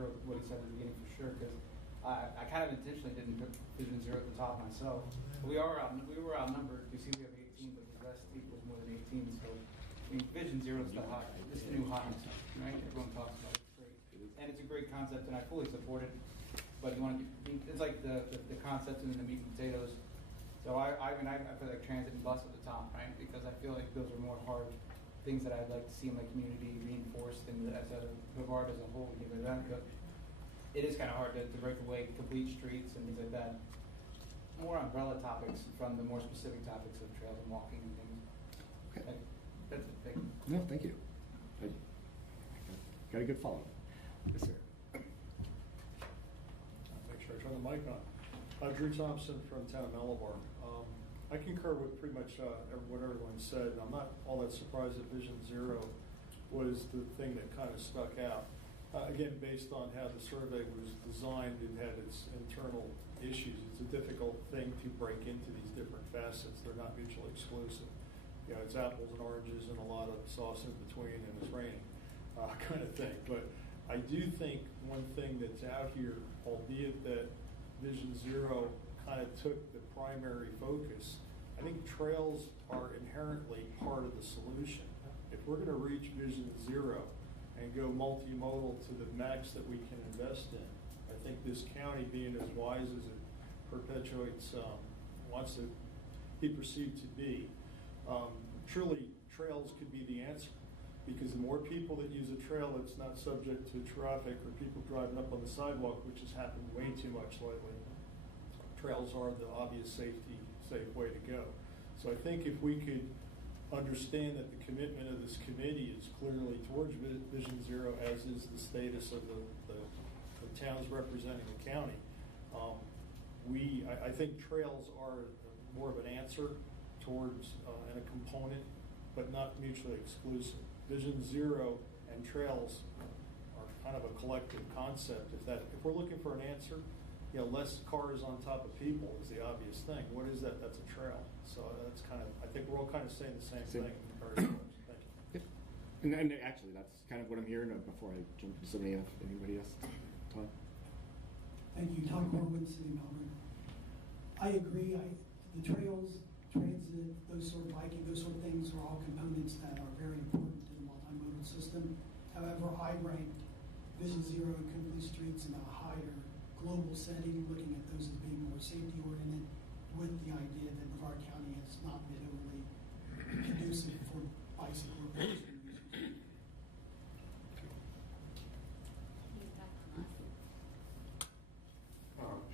concur with what he said at the beginning for sure, because I kind of intentionally didn't put Vision Zero at the top myself. But we were outnumbered. You see, we have 18, but the rest equals more than 18. So, I mean, Vision Zero is the hot, it's the new hotness, right? Everyone talks about it. It's great, and it's a great concept, and I fully support it. But you want to, it's like the concept and then the meat and potatoes. So I feel like transit and bus at the top, right? Because I feel like those are more hard things that I'd like to see in my community reinforced and as a Brevard as a whole. You know, that it is kind of hard to break away complete streets and things like that. More umbrella topics from the more specific topics of trails and walking and things. Okay. That's it. Thank you. No, thank you. I got a good follow-up. Yes, sir. Make sure I turn the mic on. Drew Thompson from town of Malabar. I concur with pretty much what everyone said. I'm not all that surprised that Vision Zero was the thing that kind of stuck out. Again, based on how the survey was designed, it had its internal issues. It's a difficult thing to break into these different facets. They're not mutually exclusive. You know, it's apples and oranges and a lot of sauce in between, and it's raining, kind of thing. But I do think one thing that's out here, albeit that Vision Zero kind of took the primary focus, I think trails are inherently part of the solution. If we're going to reach Vision Zero and go multimodal to the max that we can invest in, I think this county, being as wise as it perpetuates, wants to be perceived to be, truly trails could be the answer. Because the more people that use a trail that's not subject to traffic or people driving up on the sidewalk, which has happened way too much lately, trails are the obvious safe way to go. So I think if we could understand that the commitment of this committee is clearly towards Vision Zero, as is the status of the towns representing the county, I think trails are more of an answer towards and a component, but not mutually exclusive. Vision Zero and trails are kind of a collective concept. If we're looking for an answer, you know, less cars on top of people is the obvious thing. What is that? That's a trail. So that's kind of, I think we're all kind of saying the same thing. Thank you. Yep. And actually, that's kind of what I'm hearing before I jump to anybody else. Todd? Thank you. Todd Corwin, City of Melbourne. I agree. The trails, transit, those sort of biking, those sort of things are all components that are very important to the multimodal system. However, I ranked Vision Zero and complete streets in a higher global setting, looking at those as being more safety oriented, with the idea that Brevard County has not been overly conducive for bicycle or pedestrian users.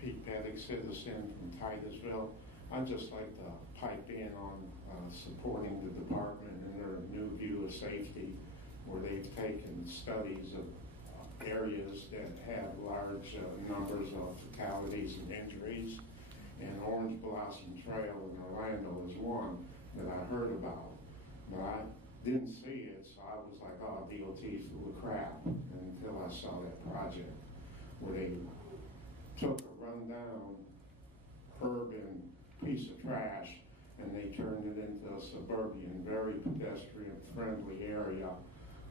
Pete Paddock, citizen from Titusville. I'd just like to pipe in on supporting the department and their new view of safety, where they've taken studies of areas that have large numbers of fatalities and injuries. And Orange Blossom Trail in Orlando is one that I heard about, but I didn't see it, so I was like, oh, DOT's full of crap, until I saw that project where they took a rundown urban piece of trash and they turned it into a suburban, very pedestrian-friendly area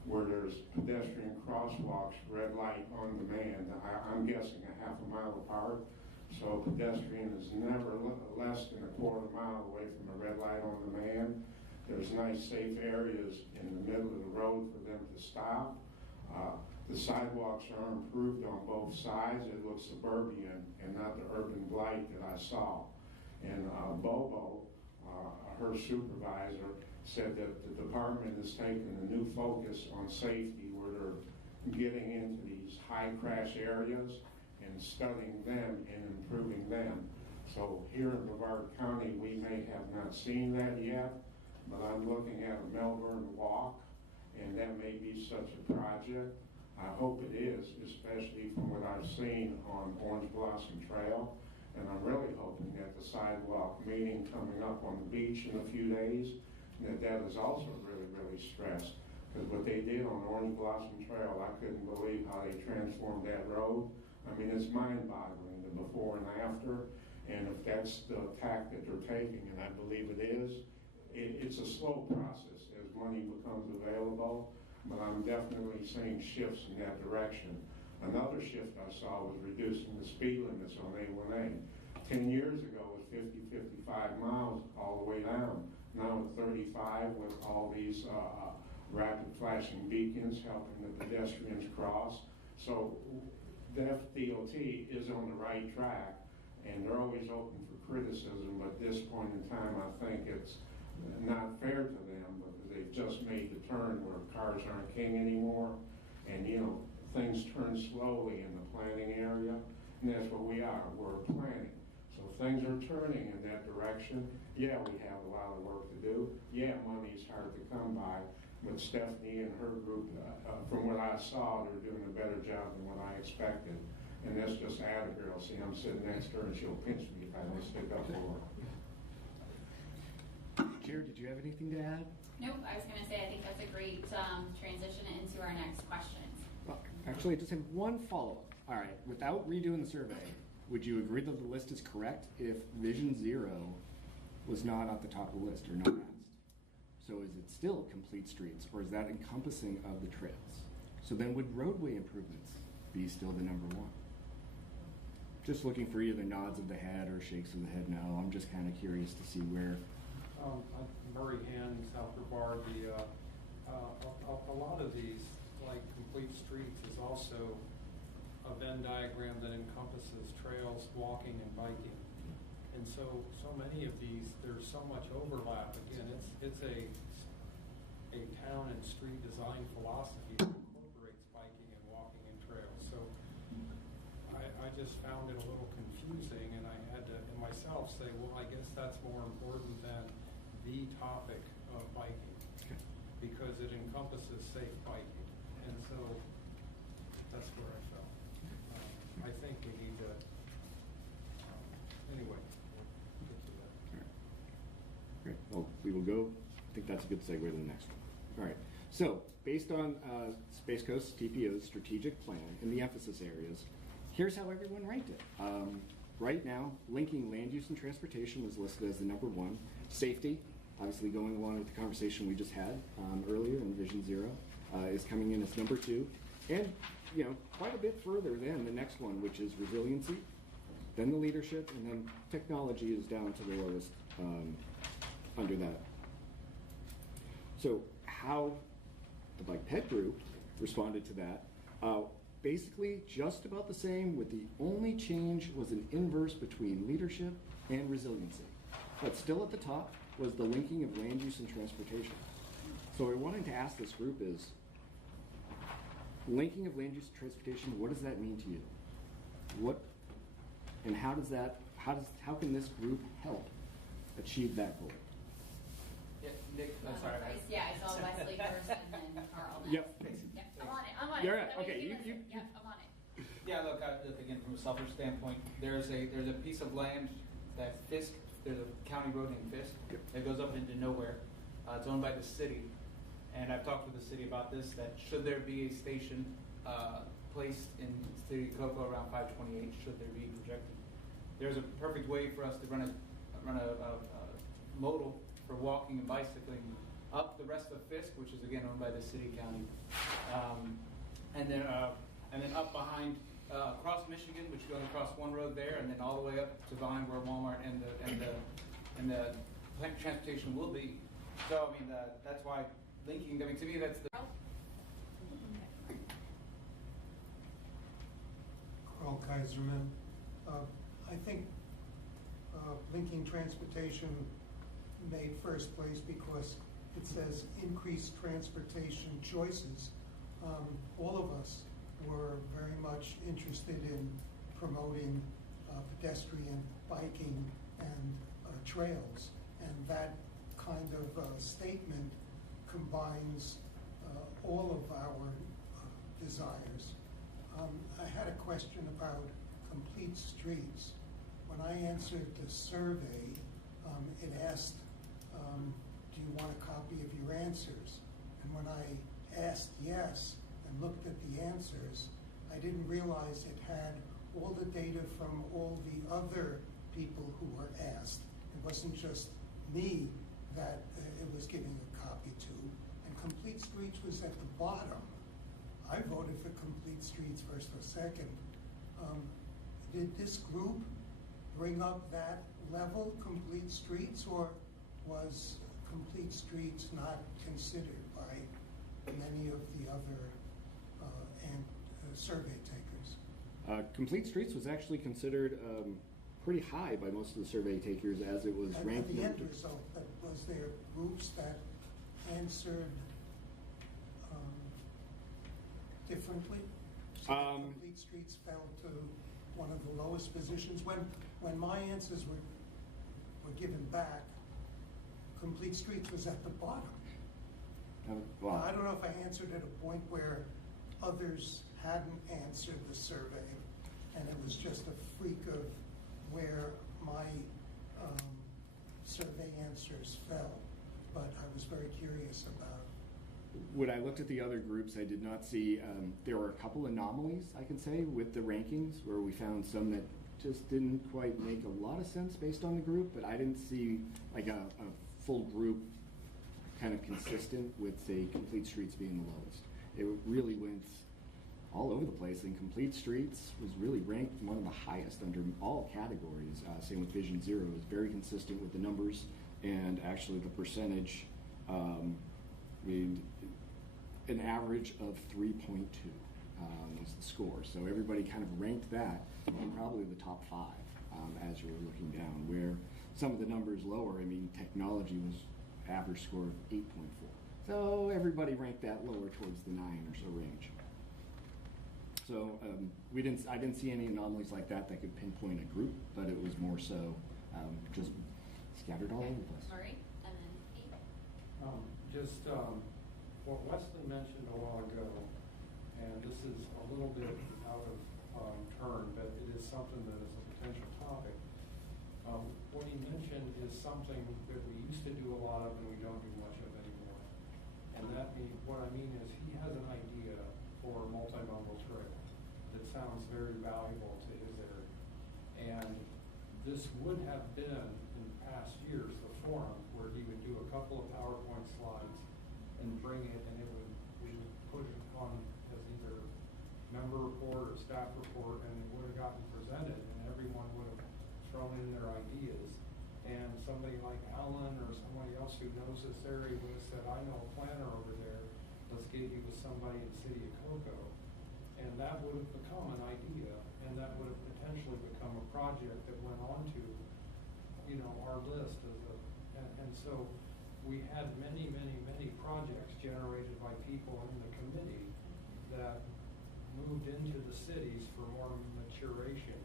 where there's pedestrian crosswalks, red light on demand. I'm guessing a half a mile apart. So a pedestrian is never less than a quarter mile away from a red light on demand. There's nice safe areas in the middle of the road for them to stop. The sidewalks are improved on both sides. It looks suburban and not the urban blight that I saw. And Bobo, her supervisor, said that the department is taking a new focus on safety, where they're getting into these high crash areas and studying them and improving them. So here in Brevard County, we may have not seen that yet, but I'm looking at a Melbourne walk, and that may be such a project. I hope it is, especially from what I've seen on Orange Blossom Trail. And I'm really hoping that the sidewalk meeting coming up on the beach in a few days, that is also really, really stressed. Because what they did on Orange Blossom Trail, I couldn't believe how they transformed that road. I mean, it's mind-boggling, the before and after. And if that's the tack that they're taking, and I believe it is, it's a slow process as money becomes available, but I'm definitely seeing shifts in that direction. Another shift saw was reducing the speed limits on A1A. 10 years ago, it was 50, 55 miles all the way down. Now it's 35 with all these rapid flashing beacons helping the pedestrians cross. So the FDOT is on the right track, and they're always open for criticism, but at this point in time, I think it's not fair to them because they've just made the turn where cars aren't king anymore, and things turn slowly in the planning area, and that's what we are. We're planning. So things are turning in that direction. Yeah, we have a lot of work to do. Yeah, money's hard to come by, but Stephanie and her group, from what I saw, they're doing a better job than what I expected. And that's just Ada girl. See, I'm sitting next to her and she'll pinch me if I don't stick up for her. Jared, did you have anything to add? Nope, I was going to say I think that's a great transition into our next questions. Well, actually, I just have one follow-up. All right, without redoing the survey, would you agree that the list is correct if Vision Zero was not at the top of the list or not asked? So is it still complete streets, or is that encompassing of the trails? So then would roadway improvements be still the number one? Just looking for either nods of the head or shakes of the head no. I'm just kind of curious to see where. Murray Hand, South Brevard, a lot of these, like Complete Streets, is also a Venn diagram that encompasses trails, walking, and biking. And so many of these, there's so much overlap. Again, it's a town and street design philosophy that incorporates biking and walking and trails. So I just found it a little confusing, and I had to myself say, well, I guess that's more important than the topic of biking, because it encompasses safe biking. And so that's where I felt. I think we need to, anyway, we'll get to that. All right. Great. Well, we will go. I think that's a good segue to the next one. All right. So, based on Space Coast TPO's strategic plan and the emphasis areas, here's how everyone ranked it. Right now, linking land use and transportation was listed as the number one. Safety, obviously going along with the conversation we just had earlier in Vision Zero, is coming in as number two. And, quite a bit further than the next one, which is resiliency, then the leadership, and then technology is down to the lowest under that. So how the Bike Ped group responded to that, basically just about the same, with the only change was an inverse between leadership and resiliency. But still at the top was the linking of land use and transportation. So what I wanted to ask this group is, linking of land use and transportation, what does that mean to you? What, and how can this group help achieve that goal? Yeah, Nick, I'm sorry. Yeah, I saw Wesley first and then Carl next. Yep. Yep, I'm on it. You're Is that right. what Okay, you you- Yep, I'm on it. Yeah, look, again, from a selfish standpoint, there's a piece of land that Fisk, there's a county road named Fisk Yep. that goes up into nowhere. It's owned by the city, and I've talked with the city about this, that should there be a station placed in City of Cocoa around 528, should there be projected, there's a perfect way for us to run a modal for walking and bicycling up the rest of Fisk, which is again owned by the city county, and then up behind across Michigan, which goes across one road there, and then all the way up to behind where Walmart and the transportation will be. So I mean that's why linking. I mean to me that's the. Carl Kaiserman. I think linking transportation made first place because it says increased transportation choices. All of us were very much interested in promoting pedestrian, biking, and trails. And that kind of statement combines all of our desires. I had a question about complete streets. When I answered the survey, it asked, do you want a copy of your answers? And when I asked yes and looked at the answers, I didn't realize it had all the data from all the other people who were asked. It wasn't just me that it was giving a copy to. And complete streets was at the bottom. I voted for complete streets first or second, Did this group bring up that level, complete streets, or was complete streets not considered by many of the other survey takers? Complete streets was actually considered pretty high by most of the survey takers as it was ranked. At the end result, but was there groups that answered differently? So that complete streets fell to one of the lowest positions. When my answers were given back, complete streets was at the bottom. Well, Now, I don't know if I answered at a point where others hadn't answered the survey, and it was just a freak of where my survey answers fell. But I was very curious about. when I looked at the other groups, I did not see, there were a couple anomalies, I can say, with the rankings, where we found some that just didn't quite make a lot of sense based on the group, but I didn't see like a full group kind of consistent with, say, complete streets being the lowest. It really went all over the place, and complete streets was really ranked one of the highest under all categories. Same with Vision Zero, it was very consistent with the numbers, and actually the percentage, an average of 3.2 was the score. So everybody kind of ranked that in probably the top 5 as you were looking down, where some of the numbers lower, technology was average score of 8.4. So everybody ranked that lower towards the 9 or so range. So I didn't see any anomalies like that could pinpoint a group, but it was more so just scattered all over the place. Murray, and then Pete. What Weston mentioned a while ago, and this is a little bit out of turn, but it is something that is a potential topic. What he mentioned is something that we used to do a lot of and we don't do much of anymore. And what I mean is he has an idea for a multimodal trail that sounds very valuable to his area. And this would have been, in past years, the forum where he would do a couple of PowerPoint slides and bring it, and we would put it on as either member report or staff report, and it would have gotten presented, and everyone would have thrown in their ideas. And somebody like Alan or somebody else who knows this area would have said, I know a planner over there, let's get you with somebody in the city of Cocoa. And that would have become an idea, and that would have potentially become a project that went on to, our list and so we had many projects generated by people in the committee that moved into the cities for more maturation,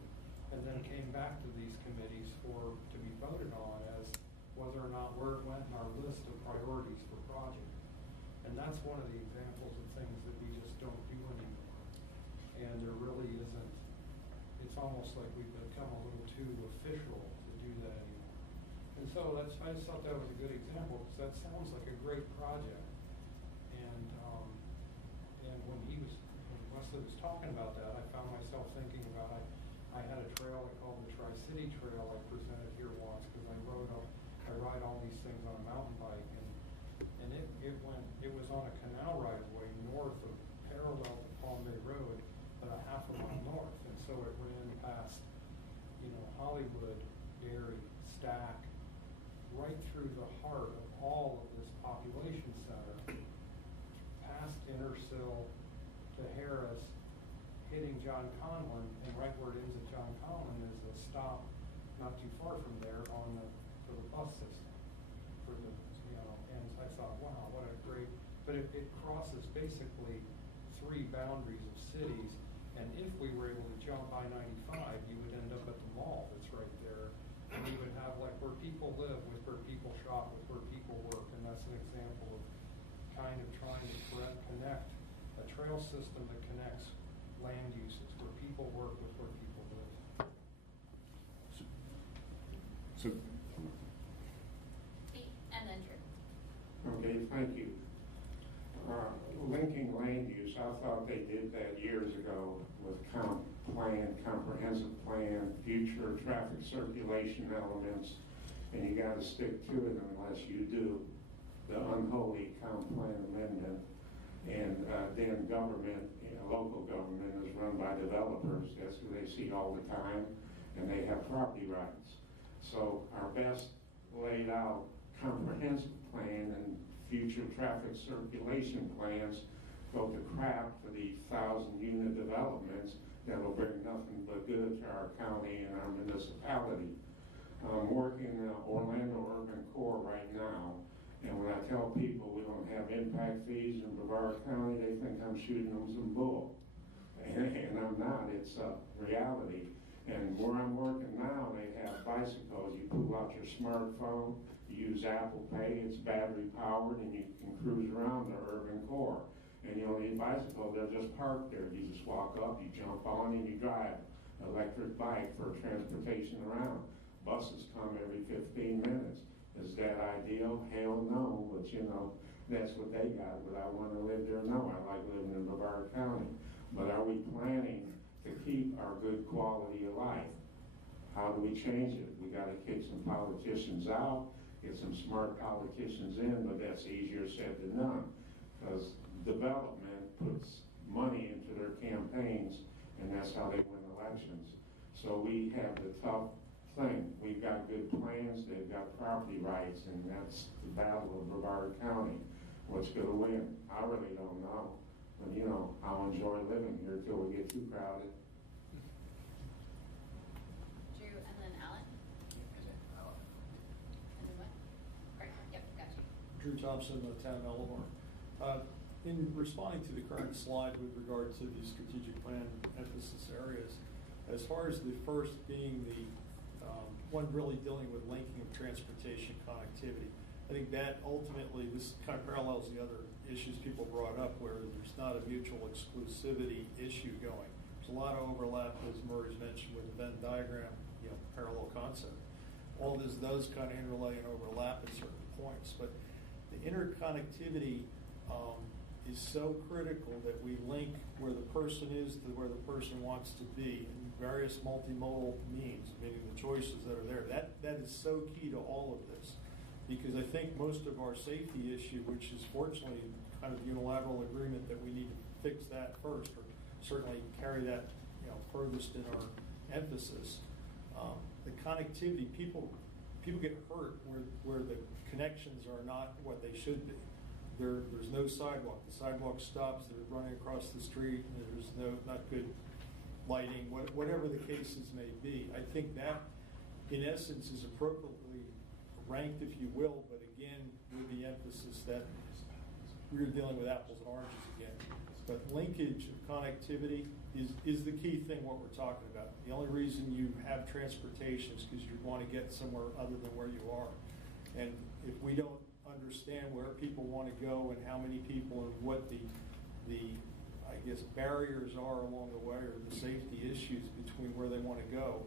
and then came back to these committees to be voted on as whether or not where it went in our list of priorities for projects. And that's one of the examples of things that we just don't do anymore. And there really isn't, it's almost like we've become a little too official to do that anymore. And so I just thought that was a good example, because that sounds like a great project. And when Wesley was talking about that, I found myself thinking about I had a trail I called the Tri-City Trail I presented here once, because I ride all these things on a mountain bike, and it was on a canal right of way north of parallel to Palm Bay Road, but a half a mile north, and so it ran past Hollywood, Gary, Stack, right through the heart of all of this population center, past Intersil to Harris, hitting John Conlon, and right where it ends at John Conlon is a stop not too far from there for the bus system. And I thought, wow, what a great, but it crosses basically 3 boundaries of cities, and if we were able to jump I-95, you would end up at the mall that's right there, and you would have like where people live with where people shop with where people work, and that's an example of kind of trying to connect a trail system that connects land uses where people work with where people live. So Pete, and then Drew. Okay, thank you. Linking land use, I thought they did that years ago with comprehensive plan, future traffic circulation elements, and you got to stick to it unless you do the unholy comp plan amendment. And then government, local government is run by developers. That's who they see all the time, and they have property rights. So our best laid out comprehensive plan and future traffic circulation plans go to crap for the 1,000-unit developments that will bring nothing but good to our county and our municipality. I'm working in the Orlando urban core right now, and when I tell people we don't have impact fees in Brevard County, they think I'm shooting them some bull. And I'm not, it's a reality. And where I'm working now, they have bicycles. You pull out your smartphone, you use Apple Pay, it's battery powered, and you can cruise around the urban core. And you don't need bicycles, they're just parked there. You just walk up, you jump on, and you drive. Electric bike for transportation around. Buses come every 15 minutes. Is that ideal? Hell no, but that's what they got. But I want to live there? No, I like living in Brevard County. But are we planning to keep our good quality of life? How do we change it? We got to kick some politicians out, get some smart politicians in, but that's easier said than done. Because development puts money into their campaigns, and that's how they win elections. So we have the tough thing. We've got good plans, they've got property rights, and that's the battle of Brevard County. What's going to win? I really don't know. But I'll enjoy living here till we get too crowded. Drew, and then Alan. And then what? Right, yep, got you. Drew Thompson, the town of Elmore. In responding to the current slide with regard to the strategic plan emphasis areas, as far as the first being the one really dealing with linking of transportation connectivity, I think that ultimately, this kind of parallels the other issues people brought up where there's not a mutual exclusivity issue going. There's a lot of overlap, as Murray's mentioned, with the Venn diagram, parallel concept. All this does kind of interlay and overlap at certain points, but the interconnectivity is so critical that we link where the person is to where the person wants to be in various multimodal means, meaning the choices that are there. That is so key to all of this, because I think most of our safety issue, which is fortunately kind of unilateral agreement that we need to fix that first, or certainly carry that furthest in our emphasis. The connectivity, people get hurt where the connections are not what they should be. There's no sidewalk. The sidewalk stops. They're running across the street. And there's not good lighting. Whatever the cases may be, I think that, in essence, is appropriately ranked, if you will. But again, with the emphasis that we're dealing with apples and oranges again. But linkage of connectivity is the key thing. What we're talking about. The only reason you have transportation is because you want to get somewhere other than where you are. And if we don't understand where people want to go and how many people and what the I guess barriers are along the way, or the safety issues between where they want to go,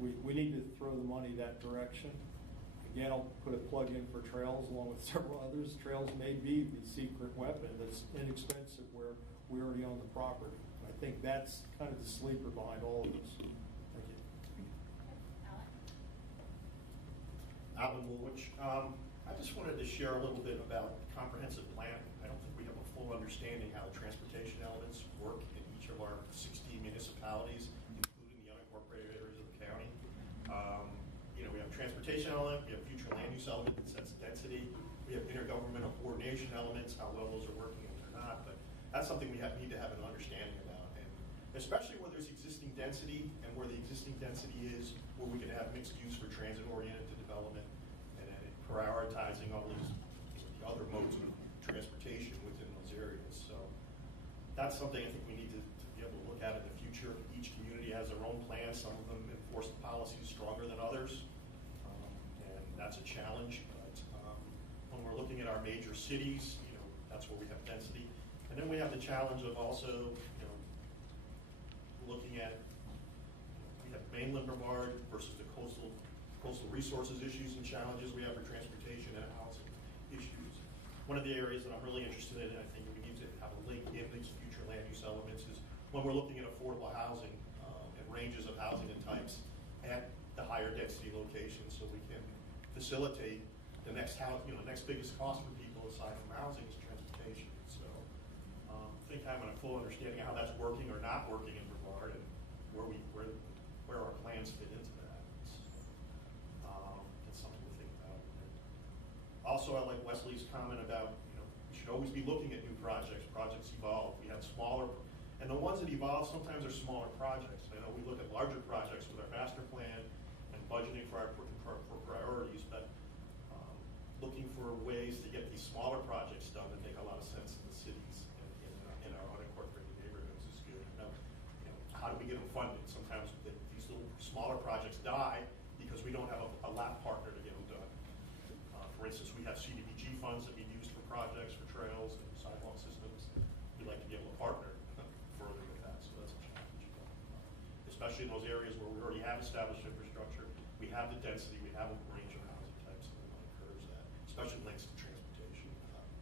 we need to throw the money that direction. Again, I'll put a plug in for trails along with several others. Trails may be the secret weapon that's inexpensive where we already own the property. I think that's kind of the sleeper behind all of this. Thank you. Alan Woolwich. I just wanted to share a little bit about comprehensive planning. I don't think we have a full understanding how the transportation elements work in each of our 16 municipalities, including the unincorporated areas of the county. We have transportation element, we have future land use element that sets density, we have intergovernmental coordination elements, how well those are working and they're not, but that's something we need to have an understanding about. And especially where there's existing density and where the existing density is, where we can have mixed use for transit-oriented development, and then prioritizing all these the other modes of transportation within those areas. So that's something I think we need to be able to look at in the future. Each community has their own plan. Some of them enforce the policies stronger than others, and that's a challenge. But when we're looking at our major cities, that's where we have density. And then we have the challenge of also, looking at, we have mainland Brevard versus the coastal resources issues and challenges we have for transportation and housing issues. One of the areas that I'm really interested in, and I think we need to have a link in these future land use elements, is when we're looking at affordable housing and ranges of housing and types at the higher density locations, so we can facilitate the next house. Next biggest cost for people aside from housing is transportation. So think having a full understanding of how that's working or not working in Brevard and where our plans fit into that. It's something to think about. Also, I like Wesley's comment about, we should always be looking at new projects. Projects evolve. We have smaller, and the ones that evolve sometimes are smaller projects. I know we look at larger projects with our master plan and budgeting for priorities, but looking for ways to get these smaller projects done that make a lot of sense in the cities and in our unincorporated neighborhoods is good. Now, how do we get them funded? Sometimes these little smaller projects die because we don't have a lap partner to get them done. For instance, we have CDBG funds that we use for projects, for trails and sidewalk systems. We'd like to be able to partner further with that, so that's a challenge. Especially in those areas where we already have established infrastructure, we have the density, we have a range of housing types, and we want to encourage that, especially links to transportation,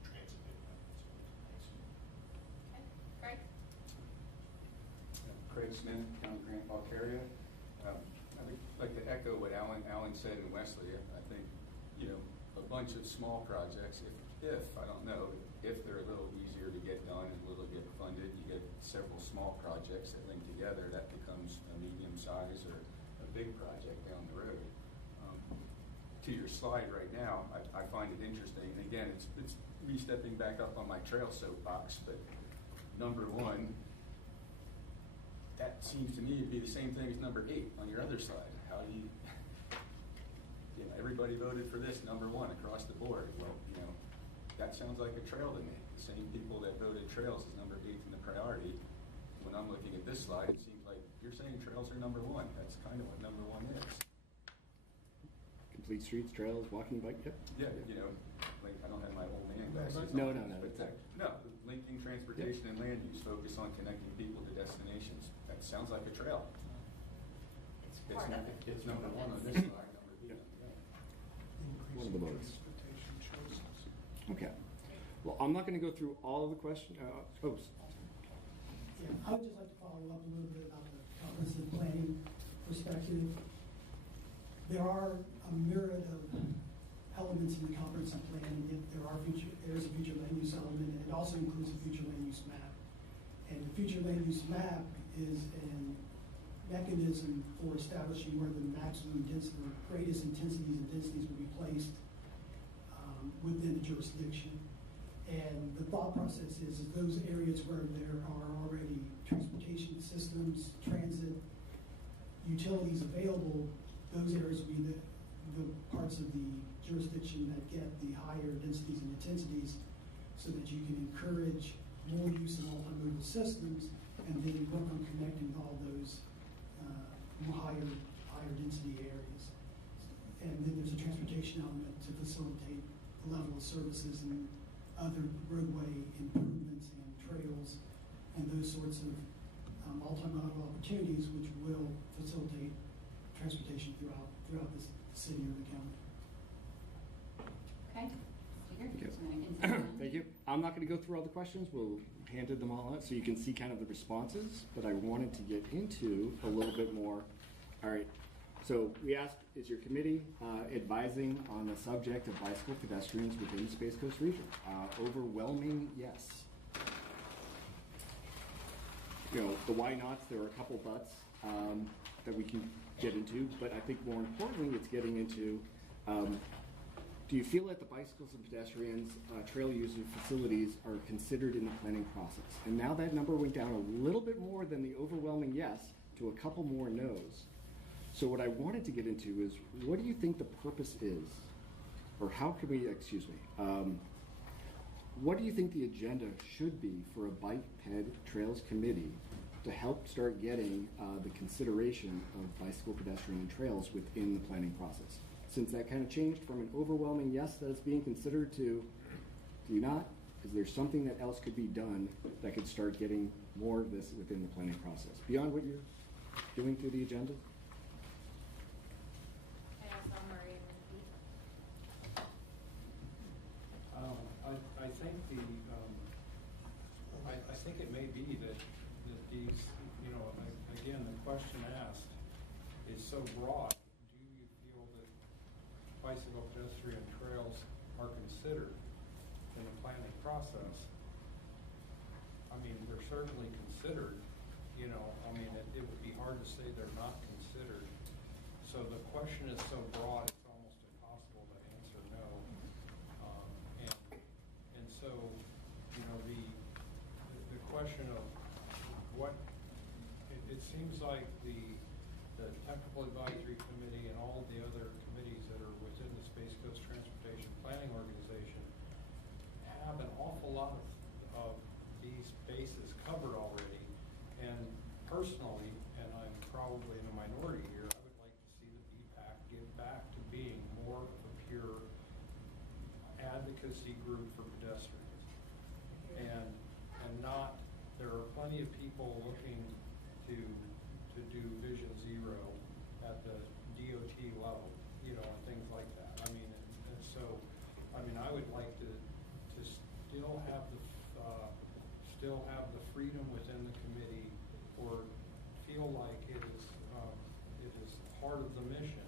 transit. Okay, Craig? Craig Smith, County Grant Park area. I'd like to echo what Alan said and Wesley. I think, a bunch of small projects, if I don't know, if they're a little easier to get done and a little get funded, you get several small projects that link together, that becomes a medium size or a big project down the road. To your slide right now, I find it interesting. And again, it's me stepping back up on my trail soapbox, but number 1, that seems to me to be the same thing as number 8 on your other slide. How do you everybody voted for this number 1 across the board. Well, that sounds like a trail to me. The same people that voted trails as number 8 in the priority. When I'm looking at this slide, it seems like you're saying trails are number 1. That's kind of what number 1 is. Complete streets, trails, walking, bike, yep. Yeah, like I don't have my old man glasses. No. No, linking transportation and land use, focus on connecting people to destinations. That sounds like a trail. It's number 1 on this slide, number 8 on the other. One of the votes. Transportation choices. Okay. Well, I'm not going to go through all of the questions. Yeah, I would just like to follow up a little bit about the comprehensive planning perspective. There are a myriad of elements in the comprehensive plan, and yet there's a future land use element, and it also includes a future land use map. And the future land use map is a mechanism for establishing where the maximum density, or greatest intensities and densities will be placed within the jurisdiction. And the thought process is those areas where there are already transportation systems, transit, utilities available, those areas will be the parts of the jurisdiction that get the higher densities and intensities, so that you can encourage more use of multimodal systems, and then work on connecting all those higher density areas. And then there's a transportation element to facilitate the level of services and other roadway improvements and trails and those sorts of multimodal opportunities, which will facilitate transportation throughout the city or the county. Okay. Thank you. I'm not going to go through all the questions. We'll handed them all out so you can see kind of the responses, but I wanted to get into a little bit more. All right. So we asked, is your committee advising on the subject of bicycle pedestrians within the Space Coast region? Overwhelming yes. The why nots, there are a couple buts that we can get into, but I think more importantly, it's getting into, do you feel that the bicycles and pedestrians, trail user facilities are considered in the planning process? And now that number went down a little bit more than the overwhelming yes to a couple more no's. So what I wanted to get into is, what do you think the purpose is? Or how can we, what do you think the agenda should be for a bike ped trails committee to help start getting the consideration of bicycle, pedestrian, and trails within the planning process? Since that kind of changed from an overwhelming yes that it's being considered to, do you not? Is there something that else could be done that could start getting more of this within the planning process, beyond what you're doing through the agenda? I think it may be that these, again, the question asked is so broad. Do you feel that bicycle, pedestrian trails are considered in the planning process? I mean, they're certainly considered, you know, I mean, it would be hard to say they're not considered. So the question is so broad, it's almost impossible to answer no. And so, you know, the question of what, it seems like the Technical Advisory Committee and all the other committees that are within the Space Coast Transportation Planning Organization have an awful lot of these bases covered already. And personally, and I'm probably in a minority here, I would like to see the BPAC get back to being more of a pure advocacy group for pedestrians. And not, there are plenty of people looking to do Vision Zero at the DOT level, you know, and things like that. I mean, and so, I mean, I would like to still have the freedom within the committee, or feel like it is part of the mission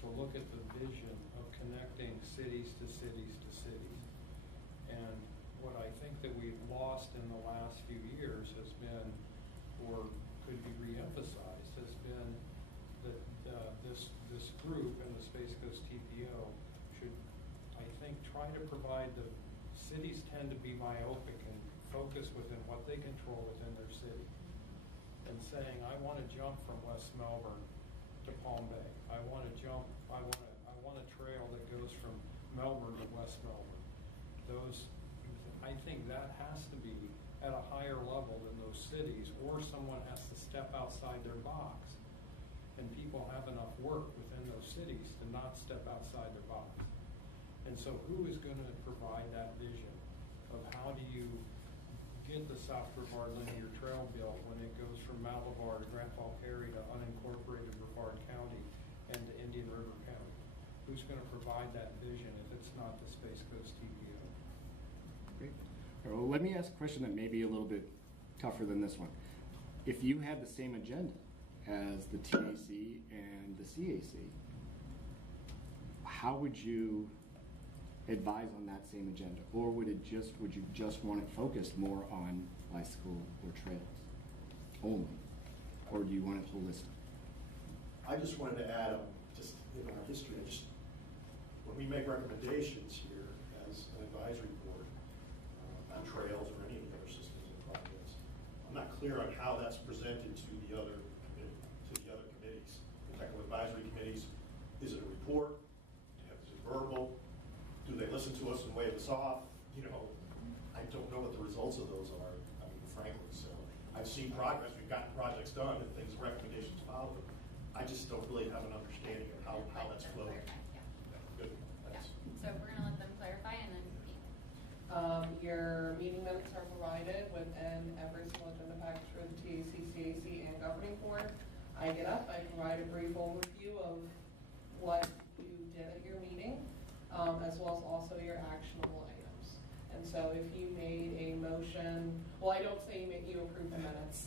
to look at the vision of connecting cities to cities to cities. And what I think that we've lost in the last few years has been, or could be re-emphasized, has been that this group and the Space Coast TPO should, I think, try to provide the cities tend to be myopic and focus within what they control within their city. And saying, I want to jump from West Melbourne to Palm Bay. I want to jump. I want a trail that goes from Melbourne to West Melbourne. I think that has to be at a higher level than those cities, or someone has to step outside their box. And people have enough work within those cities to not step outside their box. And so who is going to provide that vision of how do you get the South Brevard Linear Trail built when it goes from Malabar to Grand Falls Ferry to unincorporated Brevard County and to Indian River County? Who's going to provide that vision if it's not the Space Coast TPO? Great. All right, well, let me ask a question that may be a little bit tougher than this one. If you had the same agenda as the TAC and the CAC, how would you advise on that same agenda? Or would you just want it focused more on bicycle or trails only? Or do you want it holistic? I just wanted to add, just in our history, when we make recommendations here as an advisory board on trails or any of the other systems and projects, I'm not clear on how that's presented to the other committees. The technical advisory committees, is it a report? Is it verbal? Do they listen to us and wave us off? You know, I don't know what the results of those are, I mean, frankly. So I've seen progress, we've gotten projects done and things, recommendations followed. I just don't really have an understanding of how that's flowing. Yeah. Good. Thanks. So we're going to let them clarify, and then your meeting minutes are provided within every single agenda package for the TAC, CAC, and governing board. I get up, I provide a brief overview of what you did at your meeting, as well as also your actionable items. And so if you made a motion, well, I don't say you approve the minutes,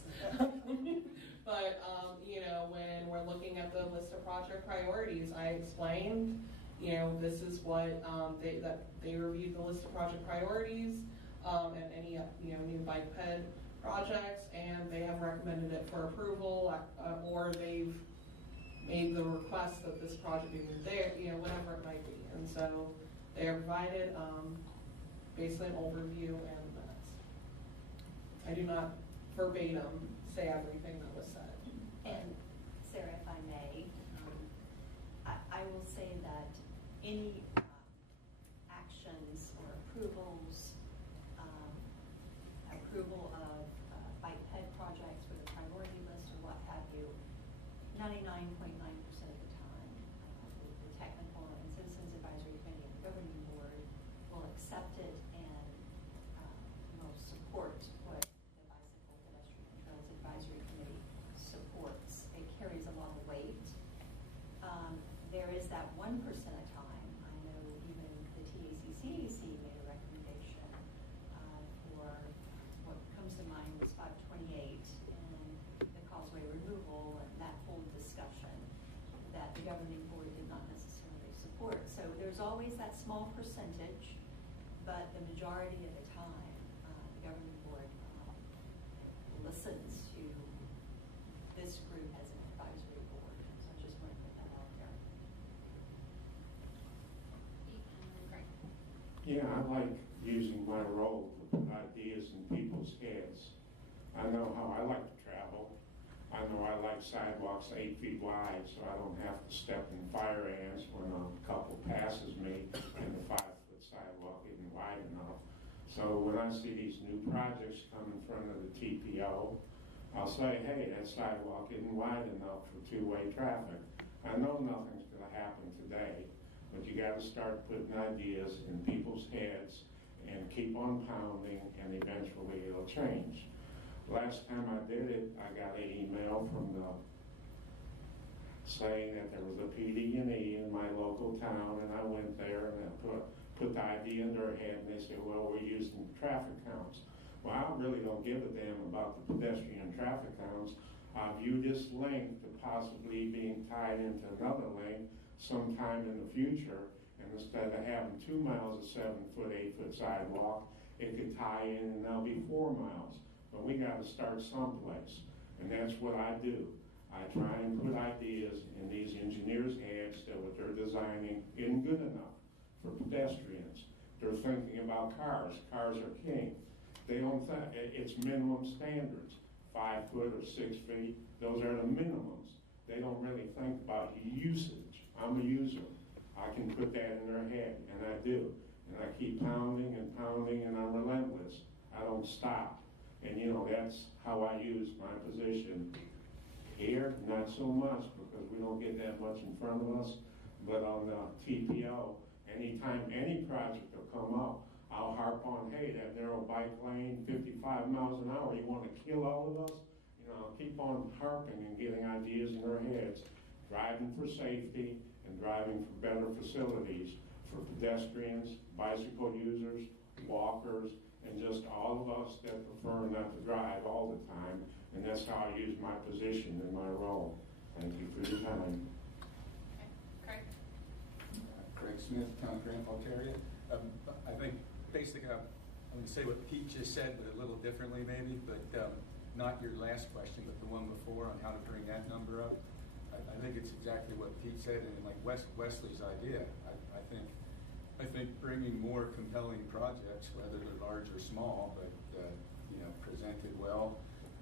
but you know, when we're looking at the list of project priorities, I explained, you know, this is what they reviewed the list of project priorities and any new bike ped projects, and they have recommended it for approval, or they've made the request that this project be moved there, you know, whatever it might be. And so they are provided basically an overview and minutes. I do not verbatim say everything that was said. And Sarah, if I may, I will say that any actions or approvals, approval of bike ped projects with a priority list or what have you, 99.9% of the time, the technical and citizens advisory committee and the governing board will accept it and will support what the bicycle pedestrian and trails advisory committee supports. It carries a lot of weight. There is that 1% of time. I know even the TAC-CAC made a recommendation for what comes to mind was 528 and the causeway removal and that whole discussion that the governing board did not necessarily support. So there's always that small percentage, but the majority of the time, the governing board Yeah, I like using my role to put ideas in people's heads. I know how I like to travel. I know I like sidewalks 8 feet wide, so I don't have to step in fire ants when a couple passes me and the 5-foot sidewalk isn't wide enough. So when I see these new projects come in front of the TPO, I'll say, hey, that sidewalk isn't wide enough for two-way traffic. I know nothing's going to happen today, but you got to start putting ideas in people's heads and keep on pounding, and eventually it'll change. Last time I did it, I got an email from the saying that there was a PD&E in my local town, and I went there and I put the idea in their head, and they said, well, we're using traffic counts. Well, I really don't give a damn about the pedestrian traffic counts. I view this link to possibly being tied into another link sometime in the future, and instead of having 2 miles of 7-foot, 8-foot sidewalk, it could tie in and that'll be 4 miles. But we got to start someplace, and that's what I do. I try and put ideas in these engineers' heads that what they're designing isn't good enough for pedestrians. They're thinking about cars. Cars are king. They don't think it's minimum standards, 5 foot or 6 feet. Those are the minimums. They don't really think about usage. I'm a user. I can put that in their head, and I do. And I keep pounding and pounding, and I'm relentless. I don't stop. And you know, that's how I use my position. Here, not so much, because we don't get that much in front of us. But on the TPO, anytime any project will come up, I'll harp on, hey, that narrow bike lane, 55 miles an hour, you want to kill all of us? You know, I'll keep on harping and getting ideas in their heads. Driving for safety and driving for better facilities for pedestrians, bicycle users, walkers, and just all of us that prefer not to drive all the time. And that's how I use my position and my role. Thank you for your time. Okay. Craig? Craig Smith, Town of Grand Falls area. I think basically I'm going to say what Pete just said, but a little differently maybe, but not your last question, but the one before on how to bring that number up. I think it's exactly what Pete said, and like Wesley's idea. I think bringing more compelling projects, whether they're large or small, but you know, presented well,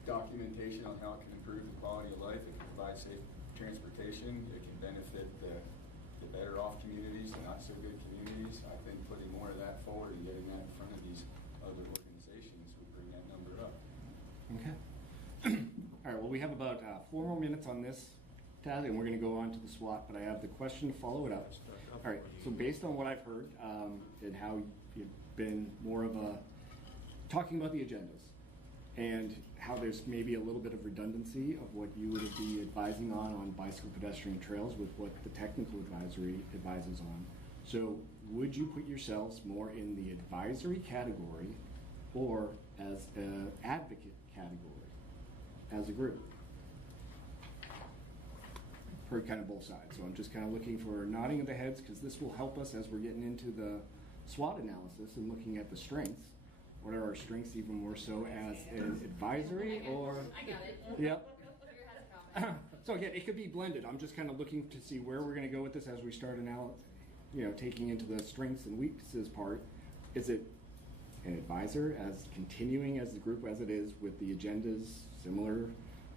documentation on how it can improve the quality of life, it can provide safe transportation, it can benefit the better off communities, the not so good communities. I think putting more of that forward and getting that in front of these other organizations would bring that number up. Okay. All right, well, we have about 4 more minutes on this, Tad, and we're going to go on to the SWOT, but I have the question to follow it up. All right, so based on what I've heard and how you've been more of a talking about the agendas and how there's maybe a little bit of redundancy of what you would be advising on bicycle pedestrian trails with what the technical advisory advises on. So would you put yourselves more in the advisory category or as an advocate category as a group? Heard kind of both sides, so I'm just kind of looking for nodding of the heads because this will help us as we're getting into the SWOT analysis and looking at the strengths. What are our strengths even more so as an advisory or? I got it. Yep. Put your heads in common. So again, it could be blended. I'm just kind of looking to see where we're going to go with this as we start taking into the strengths and weaknesses part. Is it an advisor as continuing as the group as it is with the agendas similar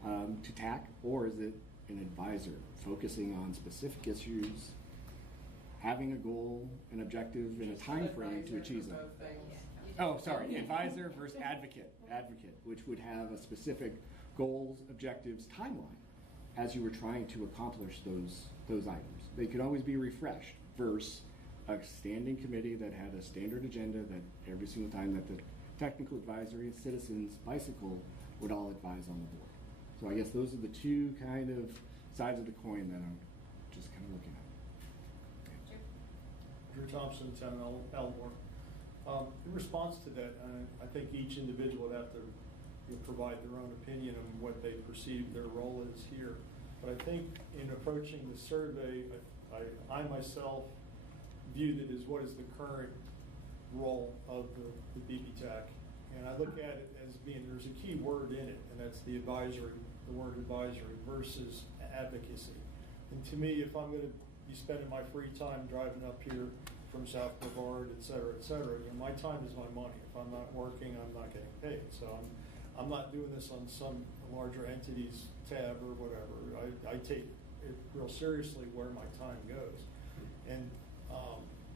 to TAC, or is it an advisor focusing on specific issues, having a goal, an objective, and a time frame to achieve them? Oh, sorry, advisor versus advocate, which would have a specific goals, objectives, timeline as you were trying to accomplish those items. They could always be refreshed versus a standing committee that had a standard agenda that every single time that the technical advisory and citizens bicycle would all advise on the board. So I guess those are the two kind of sides of the coin that I'm just kind of looking at. Drew Thompson, Town of Elmore. In response to that, I think each individual would have to provide their own opinion on what they perceive their role is here. But I think in approaching the survey, I myself viewed it as what is the current role of the BPTAC. And I look at it as being, there's a key word in it, and that's the advisory, the word advisory versus advocacy. And to me, if I'm going to be spending my free time driving up here from South Brevard, et cetera, et cetera. You know, my time is my money. If I'm not working, I'm not getting paid. So I'm not doing this on some larger entity's tab or whatever. I take it real seriously where my time goes. And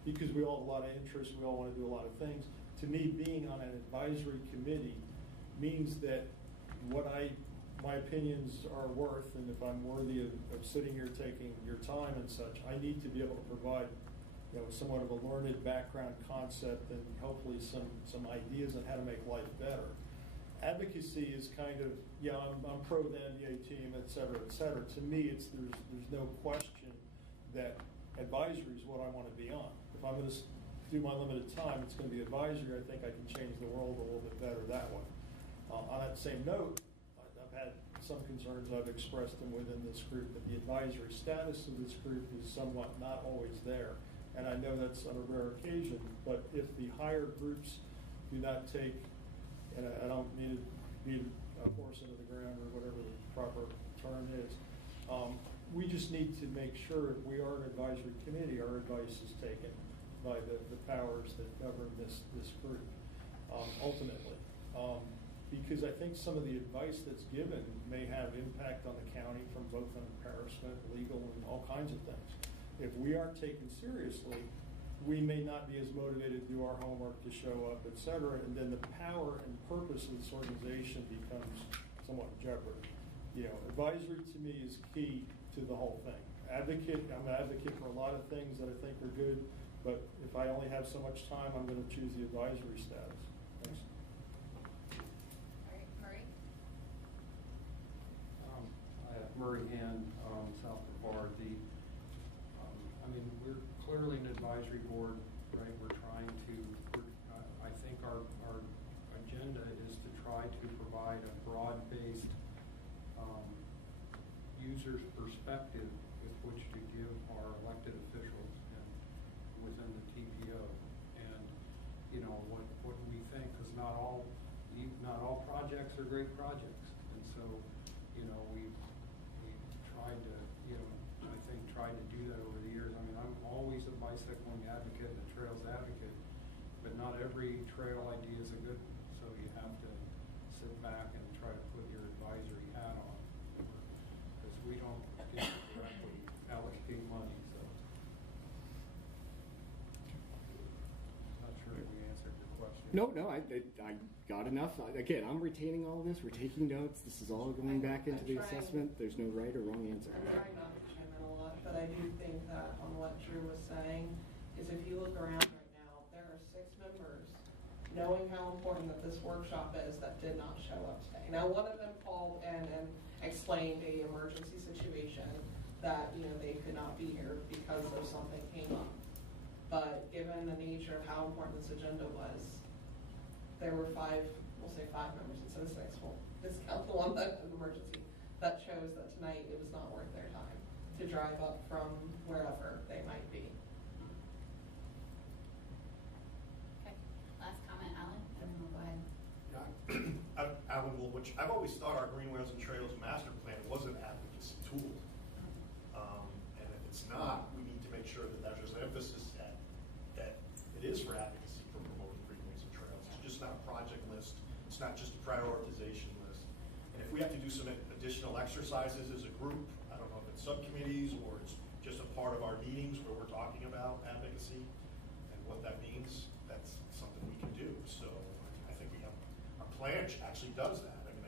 because we all have a lot of interests, we all want to do a lot of things. To me, being on an advisory committee means that what my opinions are worth, and if I'm worthy of sitting here taking your time and such, I need to be able to provide, you know, somewhat of a learned background concept and hopefully some ideas on how to make life better. Advocacy is kind of, yeah, I'm pro the NBA team, et cetera, et cetera. To me, there's no question that advisory is what I want to be on. If I'm going to do my limited time, it's going to be advisory. I think I can change the world a little bit better that way. On that same note, I've had some concerns I've expressed them within this group that the advisory status of this group is somewhat not always there. And I know that's on a rare occasion, but if the higher groups do not take, and I don't mean to beat a horse into the ground or whatever the proper term is, we just need to make sure if we are an advisory committee, our advice is taken by the powers that govern this group, ultimately. Because I think some of the advice that's given may have impact on the county from both an embarrassment, legal, and all kinds of things. If we aren't taken seriously, we may not be as motivated to do our homework, to show up, et cetera, and then the power and purpose of this organization becomes somewhat in jeopardy. You know, advisory to me is key to the whole thing. I'm an advocate for a lot of things that I think are good, but if I only have so much time, I'm going to choose the advisory status. Thanks. All right, Murray? I have Murray Hand, South Brevard. I mean, we're clearly an advisory board, right? We're trying to, I think our agenda is to try to provide a broad-based user's perspective with which to give our elected officials and within the TPO. And, you know, what we think, because not all projects are great projects. And so, you know, we've tried to, you know, I think tried to do that over the years. I mean, I'm always a bicycling advocate and a trails advocate, but not every trail idea is a good one. So you have to sit back and try to put your advisory hat on, because we don't get to directly allocate money. So not sure if we answered your question. No, I got enough. Again, I'm retaining all this. We're taking notes. This is all going back into the assessment. There's no right or wrong answer. I'm trying not to chime in a lot, but I do think that on what Drew was saying is if you look around right now, there are 6 members knowing how important that this workshop is that did not show up today. Now, one of them called and explained a emergency situation that, you know, they could not be here because of something came up. But given the nature of how important this agenda was, there were 5, we'll say 5 members instead of 6. We'll discount the one that was emergency. That shows that tonight it was not worth their time to drive up from wherever they might be. Okay, last comment, Alan, and then we'll go ahead. Yeah, I'm Alan Woolwich. I've always thought our Greenways and Trails Master Plan was an advocacy tool. And if it's not, we need to make sure that there's an emphasis that it is for advocacy for promoting greenways and trails. It's just not a project list. It's not just a prioritization list. And if we have to do some additional exercises as a group, I don't know if it's subcommittees or it's just a part of our meetings where we're talking about advocacy and what that means, that's something we can do. So I think we have, our plan actually does that. I mean,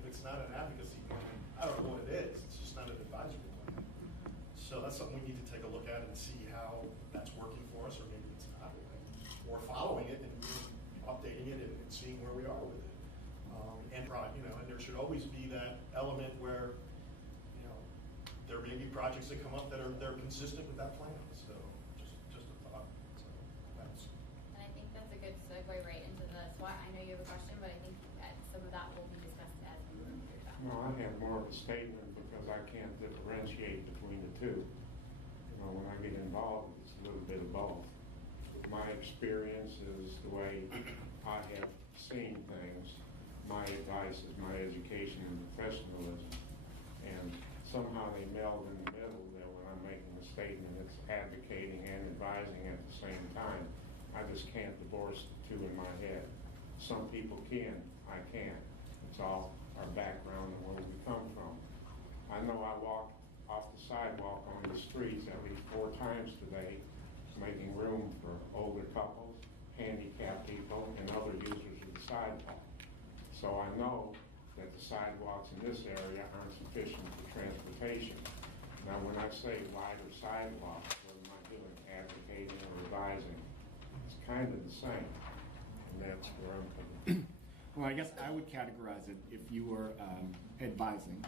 if it's not an advocacy plan, I don't know what it is. It's just not an advisory plan. So that's something we need to take a look at and see how that's working for us, or maybe it's not, or following it and updating it and seeing where we are with it. And there should always be that element where, you know, there may be projects that come up that they're consistent with that plan. So just a thought. So that's. And I think that's a good segue right into the SWOT. I know you have a question, but I think that some of that will be discussed as we move through that. No, I have more of a statement because I can't differentiate between the two. You know, when I get involved, it's a little bit of both. My experience is the way I have seen things. My advice is my education and professionalism. And somehow they meld in the middle there when I'm making a statement. It's advocating and advising at the same time. I just can't divorce the two in my head. Some people can, I can't. It's all our background and where we come from. I know I walked off the sidewalk on the streets at least 4 times today, making room for older couples, handicapped people, and other users of the sidewalk. So I know that the sidewalks in this area aren't sufficient for transportation. Now, when I say wider sidewalks, what am I doing? Advocating or advising? It's kind of the same, and that's where I'm coming from. Well, I guess I would categorize it, if you were advising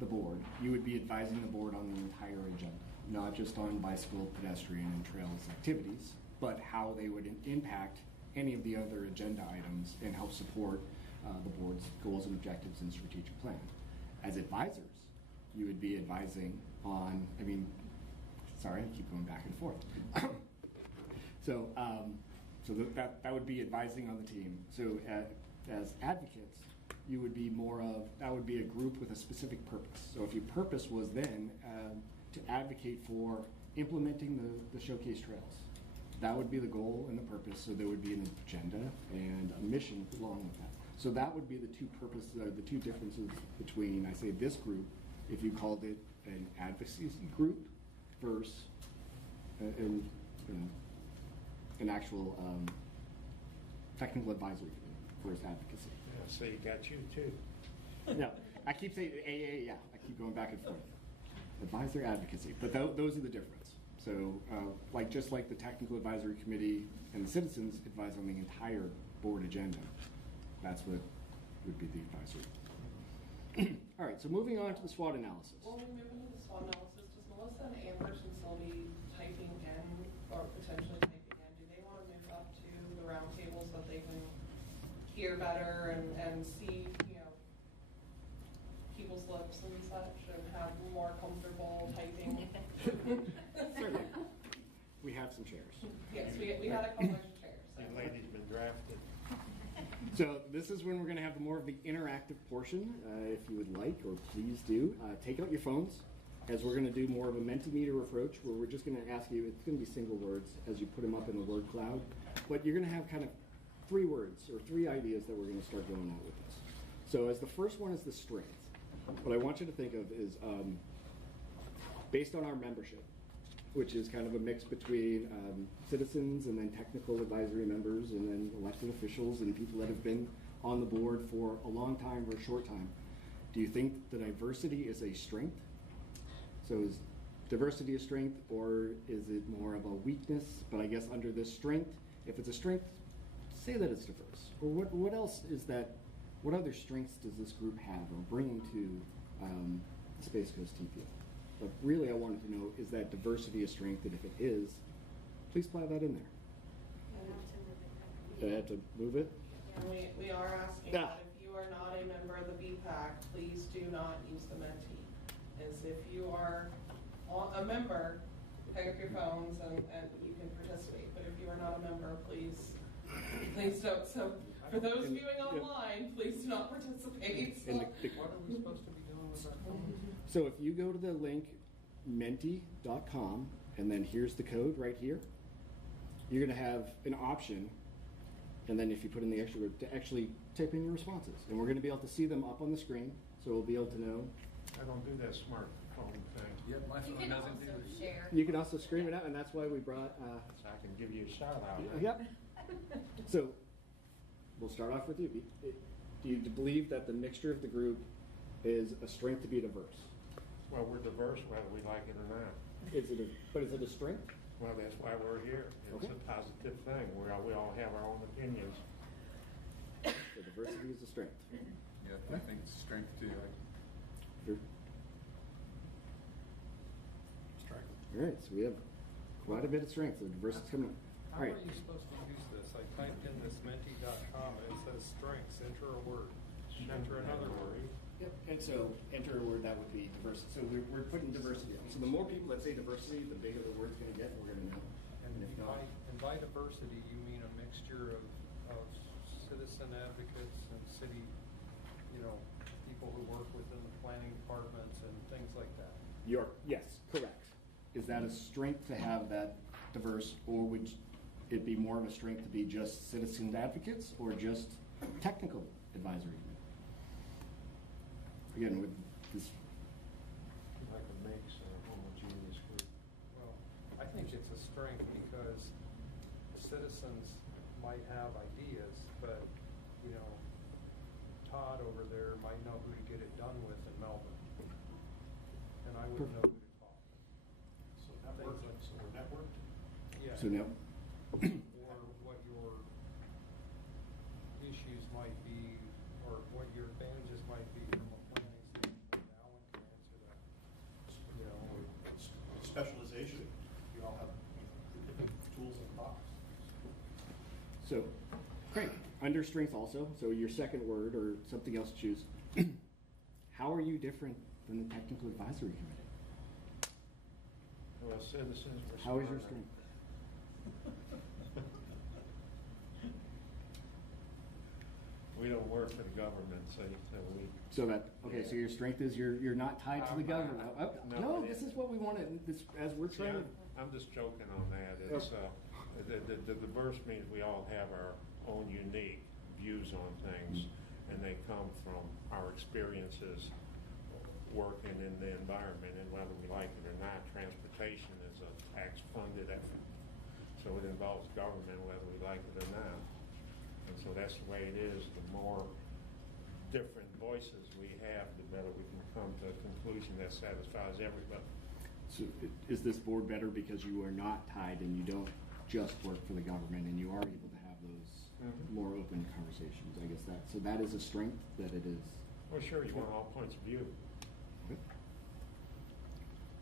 the board, you would be advising the board on the entire agenda, not just on bicycle, pedestrian, and trails activities, but how they would impact any of the other agenda items and help support the board's goals and objectives and strategic plan. As advisors, you would be advising on, sorry, I keep going back and forth. So that would be advising on the team. So as advocates, you would be that would be a group with a specific purpose. So if your purpose was then to advocate for implementing the showcase trails, that would be the goal and the purpose. So there would be an agenda and a mission along with that. So that would be the two purposes, the two differences between, I say, this group, if you called it an advocacy group, versus an actual technical advisory committee for advocacy. Yeah, so you got you too. No, I keep saying AA, yeah, I keep going back and forth. Advisor advocacy, but those are the difference. So just like the technical advisory committee and the citizens advise on the entire board agenda, that's what would be the advisory. All right, so moving on to the SWOT analysis. Well, we move into the SWOT analysis. Does Melissa and Amber still be typing in, or potentially typing in? Do they want to move up to the round table so that they can hear better and see, people's lips and such, and have more comfortable typing? Certainly. We have some chairs. Yes, we had a couple extra chairs. So. You ladies been drafted. So this is when we're going to have more of the interactive portion. If you would like, or please do, take out your phones, as we're going to do more of a Mentimeter approach, where we're just going to ask you, it's going to be single words as you put them up in the word cloud, but you're going to have kind of 3 words or 3 ideas that we're going to start going out with this. So as the first one is the strength, what I want you to think of is based on our membership, which is kind of a mix between citizens and then technical advisory members and then elected officials and people that have been on the board for a long time or a short time. Do you think the diversity is a strength? So is diversity a strength, or is it more of a weakness? But I guess under this strength, if it's a strength, say that it's diverse. Or what else is that, what other strengths does this group have or bring to Space Coast TPO? But really, I wanted to know, is that diversity a strength? And if it is, please plow that in there. I have to move it? And we are asking that if you are not a member of the BPAC, please do not use the Menti. As if you are a member, pick up your phones and you can participate. But if you are not a member, please don't. So for those viewing online, please do not participate. So. What are we supposed to be doing with that phone? So if you go to the link menti.com, and then here's the code right here, you're going to have an option, and then if you put in the extra word, to actually type in your responses. And we're going to be able to see them up on the screen, so we'll be able to know. I don't do that smartphone thing. Yep, my You phone can doesn't also do it. share. You can also scream it out, and that's why we brought... So I can give you a shout out. Right? Yep. So we'll start off with you. Do you believe that the mixture of the group is a strength to be diverse? Well, we're diverse whether we like it or not. But is it a strength? Well, that's why we're here. It's Okay. a positive thing. We all have our own opinions. So diversity is a strength. Yeah, I think it's strength too. All right, so we have quite a bit of strength. So diversity's coming up. How All right. are you supposed to use this? I typed in this menti.com and it says strengths, enter a word. Enter another word. Yep. And so enter a word that would be diversity. So we're putting diversity on. So the more people that say diversity, the bigger the word's going to get, and we're going to know. And if not, by diversity, you mean a mixture of citizen advocates and city, people who work within the planning departments and things like that. yes, correct. is that a strength to have that diverse, or would it be more of a strength to be just citizens advocates or just technical advisory? Again, with this. Like a mix or a homogeneous group. Well, I think it's a strength because citizens might have ideas, but, you know, Todd over there might know who to get it done with in Melbourne. And I wouldn't know who to talk. So we're networked? Yeah. So now, Or what your issues might be, or what your advantages might be from a planning standpoint. Alan can answer that. You know, or Specialization, you all have different tools in the box. so, great. Under strength also, so your second word or something else to choose. How are you different than the technical advisory committee? Well, citizens were. How is your strength? We don't work for the government, so we. So that, okay, so your strength is you're not tied to the government. No, No, it this is. is what we wanted, this, as we're See, trying to. I'm just joking on that. It's, the diverse means we all have our own unique views on things, and they come from our experiences working in the environment, and whether we like it or not, transportation is a tax-funded effort. So it involves government whether we like it or not. And so that's the way it is. The more different voices we have, the better we can come to a conclusion that satisfies everybody. So is this board better because you are not tied and you don't just work for the government and you are able to have those more open conversations? I guess so that is a strength that it is. Well, sure, you want all points of view. Okay.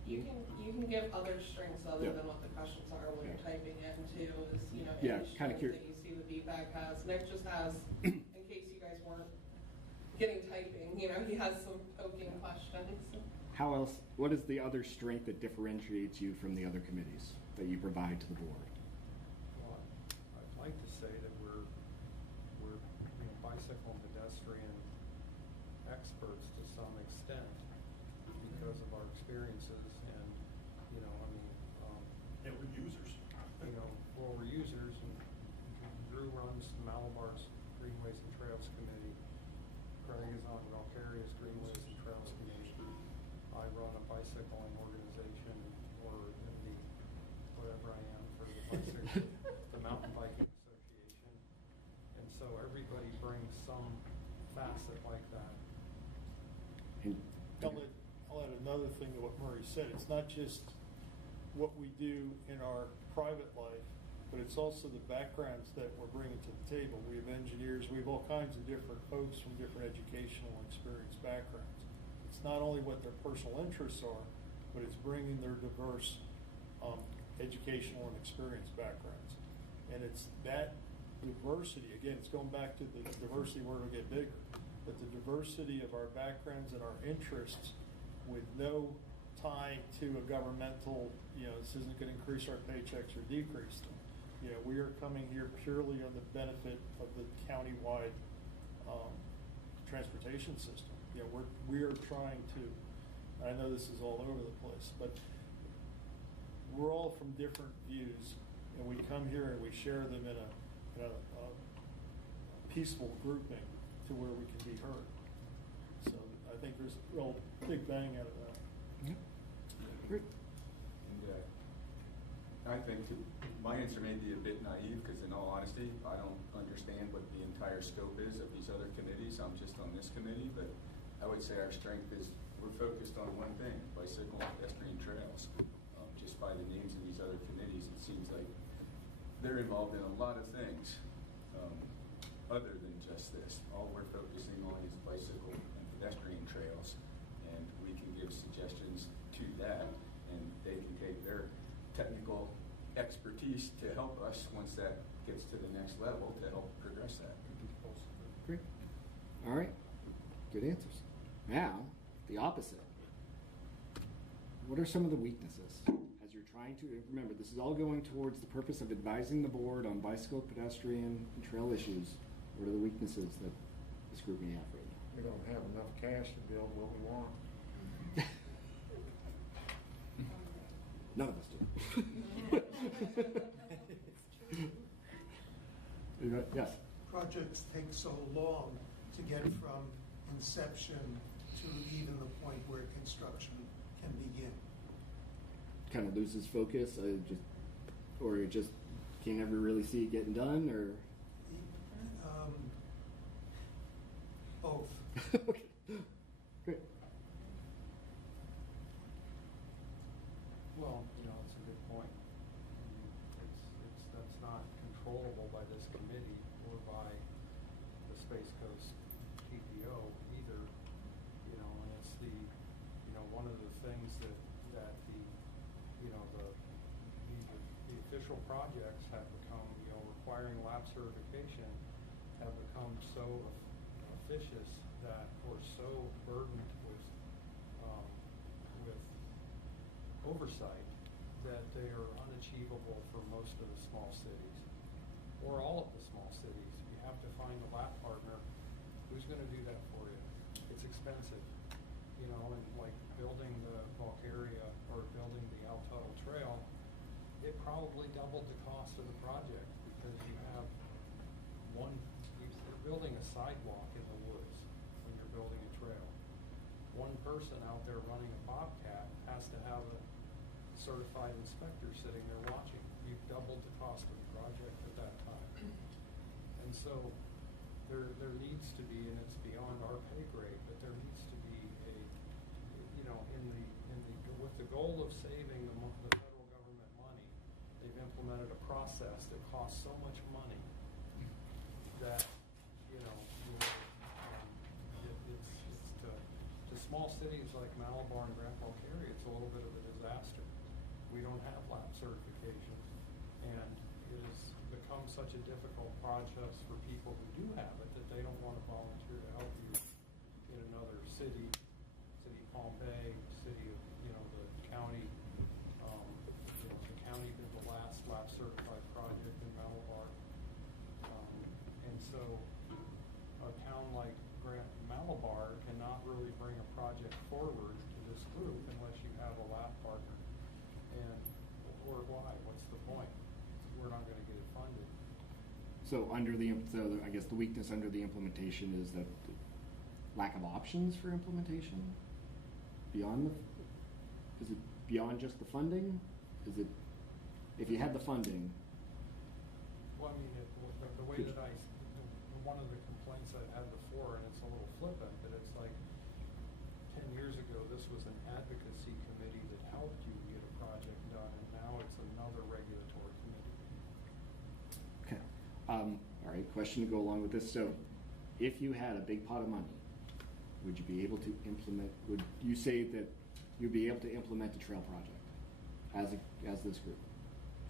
You can give other strengths other Yeah. than what the questions are when you're typing it into, is, you know, Yeah, any kinda strength that you see the feedback has. Nick just has, in case you guys weren't getting typing, you know, he has some poking questions. How else, what is the other strength that differentiates you from the other committees that you provide to the board? well, I'd like to say that we're you know, bicycle and pedestrian experts to some extent because of our experiences and, you know, I mean, And we're users. you know, well, we're users, and Drew runs Malabar's Greenways and Trails Committee. Craig is on Valkyria's Greenways and Trails Committee. I run a bicycling organization, or in the, whatever I am for the bicycle, the Mountain Biking Association. And so everybody brings some facet like that. And I'll add another thing to what Murray said. It's not just what we do in our private life, but it's also the backgrounds that we're bringing to the table. We have engineers, we have all kinds of different folks from different educational and experience backgrounds. It's not only what their personal interests are, but it's bringing their diverse educational and experience backgrounds. And it's that diversity, again, it's going back to the diversity word will get bigger, but the diversity of our backgrounds and our interests with no tie to a governmental, you know, this isn't going to increase our paychecks or decrease them. You know, we are coming here purely on the benefit of the countywide transportation system. You know, we are trying to, I know this is all over the place, but we're all from different views, and we come here and we share them in a peaceful grouping to where we can be heard. So I think there's a real big bang out of that. yeah. Great. And I think my answer may be a bit naive because, in all honesty, I don't understand what the entire scope is of these other committees. I'm just on this committee, but I would say our strength is we're focused on one thing: bicycle and pedestrian trails. Just by the names of these other committees, it seems like they're involved in a lot of things other than just this. All we're focusing on is bicycle and pedestrian trails, and we can give suggestions to that, and they can take their technical expertise to help us once that gets to the next level to help progress that. Great. All right. Good answers. Now, the opposite. What are some of the weaknesses as you're trying to remember? This is all going towards the purpose of advising the board on bicycle, pedestrian, and trail issues. What are the weaknesses that this group may have right now? We don't have enough cash to build what we want. None of us do. Yes. Projects take so long to get from inception to even the point where construction can begin. Kind of loses focus, or you just can't ever really see it getting done, or Both. okay, great. Well, it's a good point. That's not controllable by this committee or by the Space Coast TPO either, and it's one of the things that the official projects have become, requiring lab certification have become so officious that, or so burdened with oversight that they are unachievable for most of the small cities, or all of the small cities. You have to find a lab partner who's going to do that for you. It's expensive, and like building the Bulgaria or building the El Tuttle Trail, it probably doubled the cost of the project because you're building a sidewalk in the woods when you're building a trail. One person out there running a bobcat has to have a certified inspector sitting there watching. You've doubled the cost of the project at that time. And so there needs to be, and it's beyond our pay grade, but there needs to be with the goal of saving the federal government money, they've implemented a process that costs so much money that it's to small cities like Malabar and Grand Bulgaria, it's a little bit of a disaster. We don't have lab certification, and it has become such a difficult process for people who do have it that they don't want to volunteer to help you in another city Palm Bay, city of the county. The county did the last lab certified project in Malabar, and so a town like Malabar cannot really bring a project forward to this group unless you have a lab partner. Or why? What's the point? We're not going to get it funded. So I guess the weakness under the implementation is that the lack of options for implementation. Is it beyond just the funding? Is it, if you had the funding? Well, I mean, the way that one of the complaints I've had before, and it's a little flippant, but it's like 10 years ago, this was an advocacy committee that helped you get a project done, and now it's another regulatory committee. Okay. All right, question to go along with this. So, if you had a big pot of money, would you be able to implement, would you say that you'd be able to implement the trail project as this group?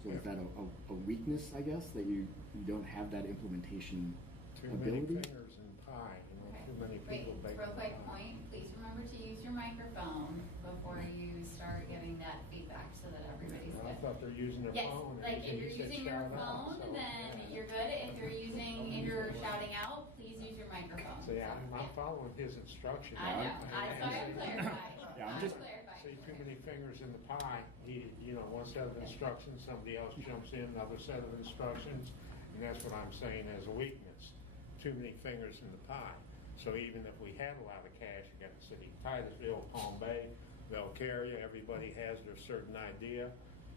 So is that a weakness, I guess, that you don't have that implementation ability? Too many fingers in pie, too many people Wait, real quick point, please remember to use your microphone before you start giving that feedback so that everybody's I good. thought they're using their Yes, phone. like if you're You said using your shout out, phone, so- then you're good. If you're shouting out, please use your microphone. See, I'm following his instructions. I know, that's why I'm clarifying. Yeah, I'm I'm just- clarifying. See, too many fingers in the pie. One set of instructions, somebody else jumps in, another set of instructions, and that's what I'm saying as a weakness. Too many fingers in the pie. So even if we had a lot of cash, you got the city of Titusville, Palm Bay, Bulgaria, everybody has their certain idea.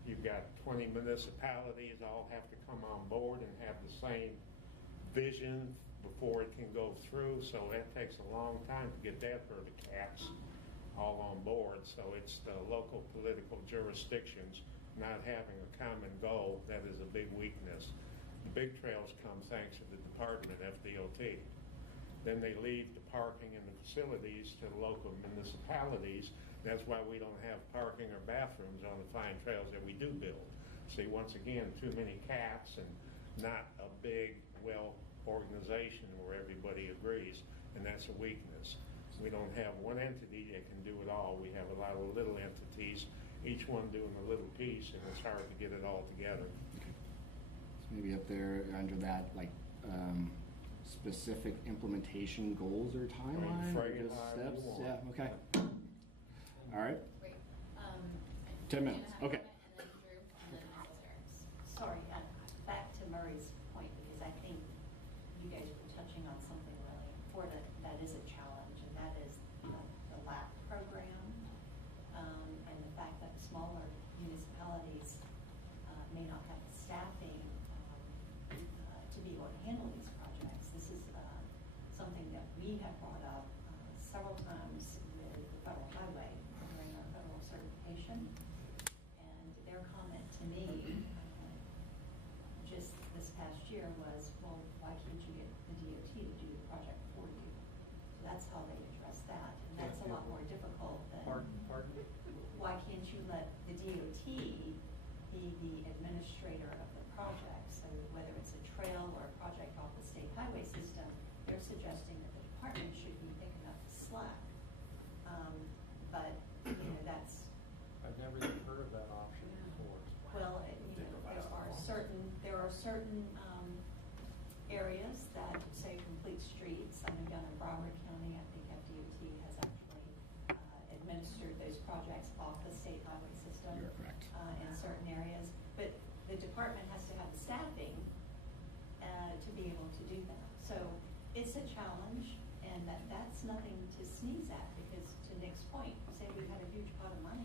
You've got 20 municipalities all have to come on board and have the same vision before it can go through. So that takes a long time to get that herd of cats all on board. So it's the local political jurisdictions not having a common goal that is a big weakness. The big trails come thanks to the department, FDOT. Then they leave the parking and the facilities to the local municipalities. That's why we don't have parking or bathrooms on the fine trails that we do build. See, once again, too many cats and not a big, organization where everybody agrees, and that's a weakness. We don't have one entity that can do it all. We have a lot of little entities, each one doing a little piece, and it's hard to get it all together. So maybe up there under that, like specific implementation goals or timeline, or frame it just however you steps. want. Yeah. Okay. All right. Wait, 10 minutes. Okay. we have brought up several times with the federal highway during our federal certification. And their comment to me just this past year was, well, why can't you get the DOT to do the project for you? So that's how they address that. And that's a lot more difficult than, Pardon? why can't you let the DOT be the administrator of the project? So whether it's a trail or a project off the state highway system, they're suggesting that the department should be picking up the slack. But, that's, I've never even heard of that option before. well, there are certain areas that say complete streets. I know down in Broward County, I think FDOT has actually administered those projects off the state highway system. You're correct. In certain areas, but the department has to have the staffing to be able to do that. So it's a challenge, and that's nothing to sneeze at, because to Nick's point, say we had a huge pot of money.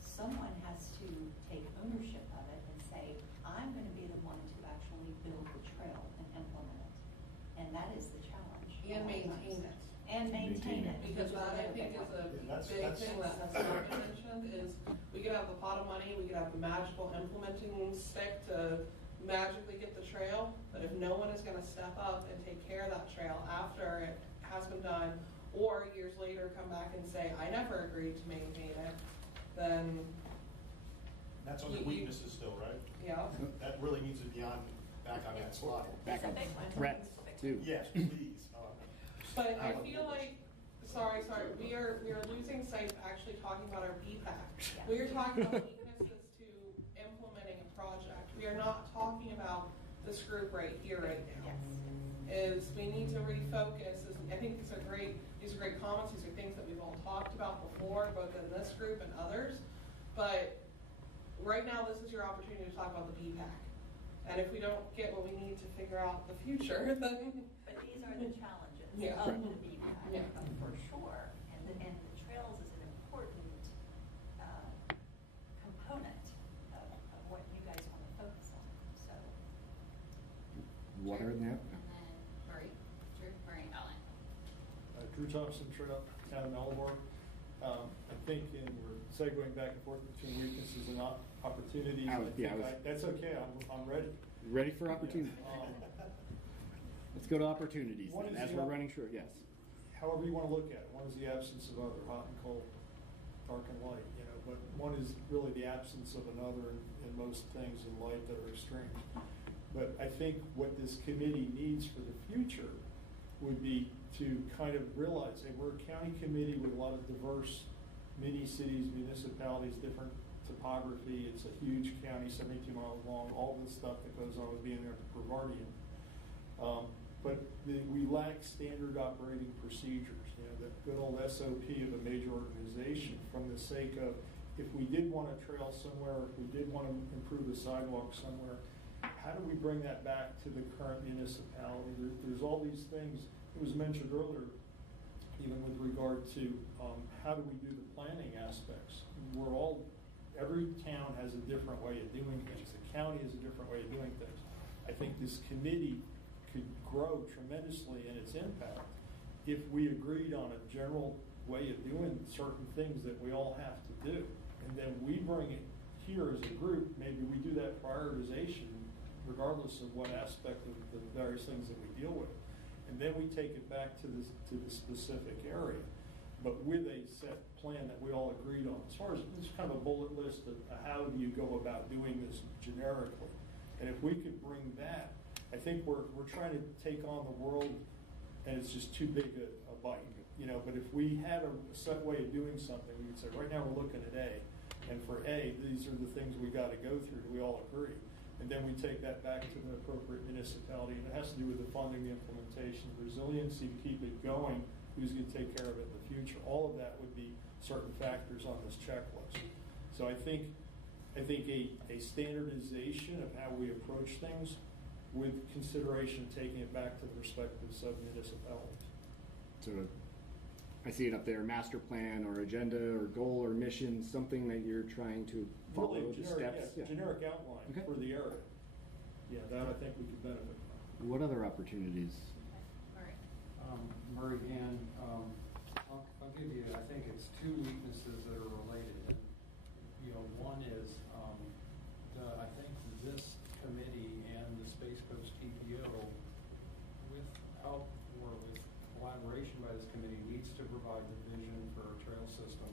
Someone has to take ownership of it and say, I'm going to be the one to actually build the trail and implement it. And that is the challenge. And maintain it. And maintain it. Because that, I think, is a big thing that has not been mentioned, is we could have the pot of money, we could have the magical implementing stick to magically get the trail, but if no one is gonna step up and take care of that trail after it has been done, or years later come back and say, I never agreed to maintain it, then. That's on the weaknesses still, right? Yeah. That really needs to be on, back on that slide. Back on Big one. threats too. Yes, please. But I feel like, sorry, we are losing sight of actually talking about our BPAC. Yeah. We are talking about weaknesses to implementing a project. We are not talking about this group right here, right now. Yes. Is we need to refocus. I think these are great comments. These are things that we've all talked about before, both in this group and others. But right now, this is your opportunity to talk about the BPAC. And if we don't get what we need to figure out the future, then. But these are the challenges Yeah. of the BPAC, Yeah. for sure. And the trails is an important component of what you guys want to focus on. So. Water in there? And then Murray, Alan. Drew Thompson, Trail, Town of Malabar. I think we're segueing back and forth between weaknesses and opportunities. That's okay. I'm ready. Ready for opportunity? Yeah. Let's go to opportunities One then, is as the we're op- running short, yes. However you want to look at it. One is the absence of other, hot and cold, dark and light, but one is really the absence of another in most things in life that are extreme. But I think what this committee needs for the future would be to kind of realize that we're a county committee with a lot of diverse mini-cities, municipalities, different topography. It's a huge county, 72 miles long, all this stuff that goes on with being there for Vardian. But we lack standard operating procedures, the good old SOP of a major organization, from the sake of, if we did want a trail somewhere, if we did want to improve a sidewalk somewhere, how do we bring that back to the current municipality? There's all these things. It was mentioned earlier, even with regard to how do we do the planning aspects. Every town has a different way of doing things. The county has a different way of doing things. I think this committee could grow tremendously in its impact if we agreed on a general way of doing certain things that we all have to do. And then we bring it here as a group, maybe we do that prioritization regardless of what aspect of the various things that we deal with. And then we take it back to the specific area, but with a set plan that we all agreed on. As far as, it's kind of a bullet list of how do you go about doing this generically. And if we could bring that, I think we're trying to take on the world, and it's just too big a bite, but if we had a set way of doing something, we would say, right now we're looking at A, and for A, these are the things we got to go through. Do we all agree? And then we take that back to the appropriate municipality, and it has to do with the funding, the implementation, resiliency to keep it going, who's going to take care of it in the future. All of that would be certain factors on this checklist. So I think a standardization of how we approach things, with consideration taking it back to the respective sub-municipalities. So I see it up there, master plan or agenda or goal or mission, something that you're trying to follow Really the steps. yeah, generic outline for the area. Yeah, that I think we could benefit from. What other opportunities? Murray. Murray Hand, I'll give you, I think it's two weaknesses that are related. And, one is, I think this committee and the Space Coast TPO, with help or with collaboration by this committee, needs to provide the vision for a trail system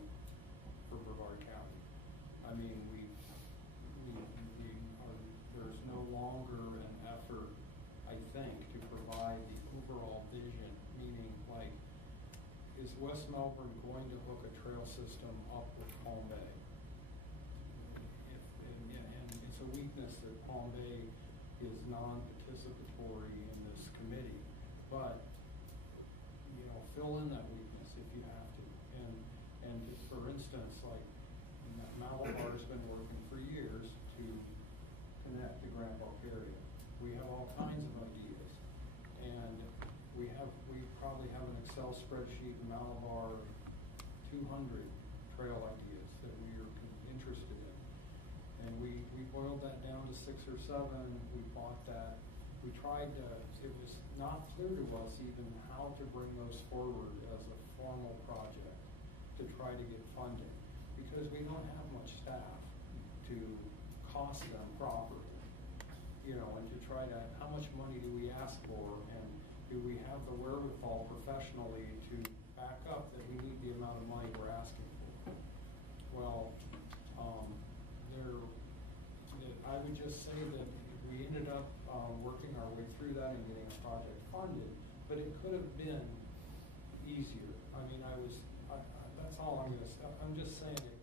for Brevard County. I mean, there's no longer an effort, I think, to provide the overall vision, meaning like, is West Melbourne going to hook a trail system up with Palm Bay? And it's a weakness that Palm Bay is non-participatory in this committee, but fill in that weakness if you have to. And for instance, like Malabar's been working for years to connect the Grand Bulk area. We have all kinds of ideas, and we probably have an Excel spreadsheet in Malabar of 200 trail ideas that we are interested in, and we boiled that down to 6 or 7. We bought that. We tried to, it was not clear to us even how to bring those forward as a formal project to try to get funding, because we don't have much staff to cost them properly, and to try to, how much money do we ask for, and do we have the wherewithal professionally to back up that we need the amount of money we're asking for? Well, I would just say that we ended up working our way through that and getting a project funded, but it could have been easier. I mean, that's all I'm going to say. I'm just saying that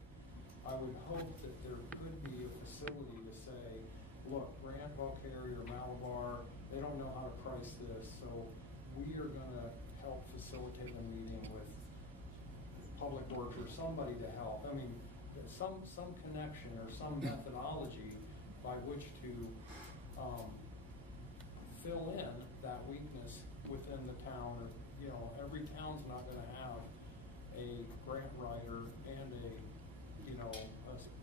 I would hope that there could be a facility to say, look, Grand Bulk area or Malabar, they don't know how to price this, so we are going to help facilitate a meeting with Public Works or somebody to help. I mean, some connection or some methodology by which to fill in that weakness within the town. Every town's not going to have a grant writer and a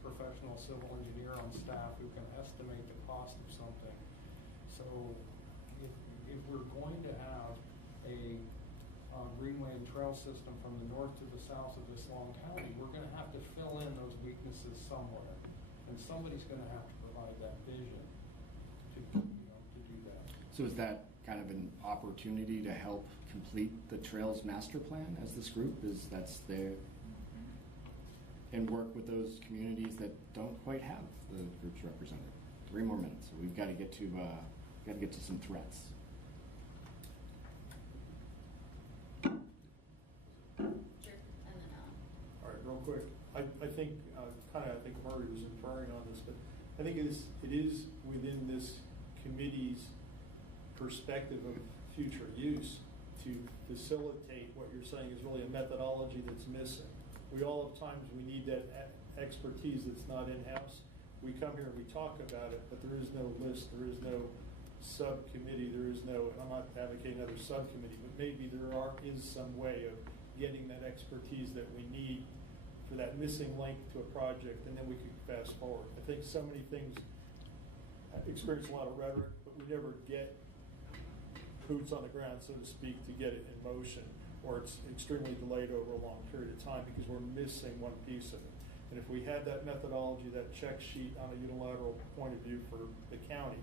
professional civil engineer on staff who can estimate the cost of something. So if we're going to have a greenway and trail system from the north to the south of this long county, we're going to have to fill in those weaknesses somewhere, and somebody's going to have to provide that vision to do that. So is that kind of an opportunity to help complete the Trails Master Plan as this group? That's there, and work with those communities that don't quite have the groups represented. 3 more minutes. So we've got to get to some threats. Sure, and then All right, real quick. I think Murray was inferring on this, but I think it is within this committee's perspective of future use to facilitate what you're saying is really a methodology that's missing. We all have times we need that expertise that's not in-house. We come here and we talk about it, but there is no list, there is no subcommittee, there is no, and I'm not advocating another subcommittee, but maybe there is some way of getting that expertise that we need for that missing link to a project, and then we could fast forward. I think so many things experience a lot of rhetoric, but we never get boots on the ground, so to speak, to get it in motion, or it's extremely delayed over a long period of time because we're missing one piece of it. And if we had that methodology, that check sheet on a unilateral point of view for the county,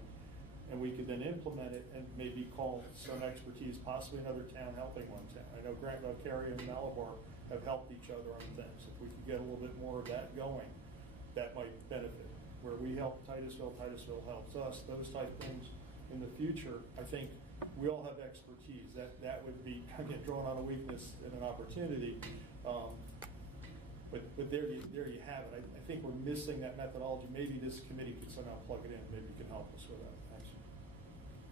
and we could then implement it and maybe call some expertise, possibly another town helping one town. I know Grand Bulk area and Malabar have helped each other on things. If we could get a little bit more of that going, that might benefit. Where we help Titusville, Titusville helps us, those type of things in the future, I think we all have expertise. That would be, again, drawing on a weakness and an opportunity. But there you have it. I think we're missing that methodology. Maybe this committee could somehow plug it in. Maybe you can help us with that. Thanks.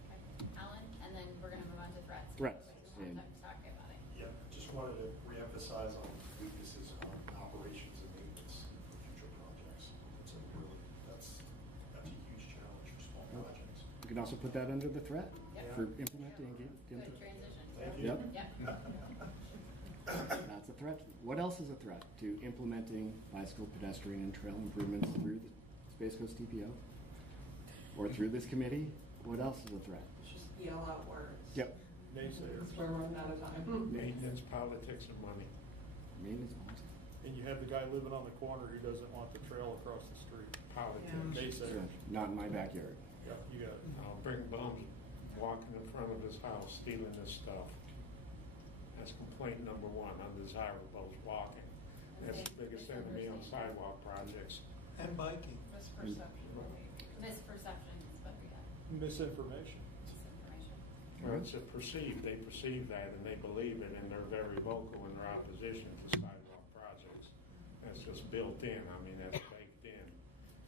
Okay. Alan, and then we're going to move on to threats. Threats. We want to talk about it. Yeah, just wanted to reemphasize on weaknesses on operations and maintenance for future projects. That's a huge challenge for small projects. You can also put that under the threat Yep. for implementing. Good transition. Thank you. Yep. Yep. That's a threat. What else is a threat to implementing bicycle, pedestrian, and trail improvements through the Space Coast TPO or through this committee? What else is a threat? Just yell out words. Yep. naysayers. We're running out of time. Maintenance, politics, and money. Maintenance policy. And you have the guy living on the corner who doesn't want the trail across the street. Politics. Naysayers. Not in my backyard. Yeah, you got it. I'll bring bums walking in front of his house, stealing his stuff. That's complaint number one, undesirables walking. That's the biggest enemy on sidewalk projects. And biking. Misperception. Misperception is what we got. Misinformation. Misinformation. Well, it's a perceived, they perceive that and they believe it and they're very vocal in their opposition to sidewalk projects. That's just built in, I mean, that's baked in.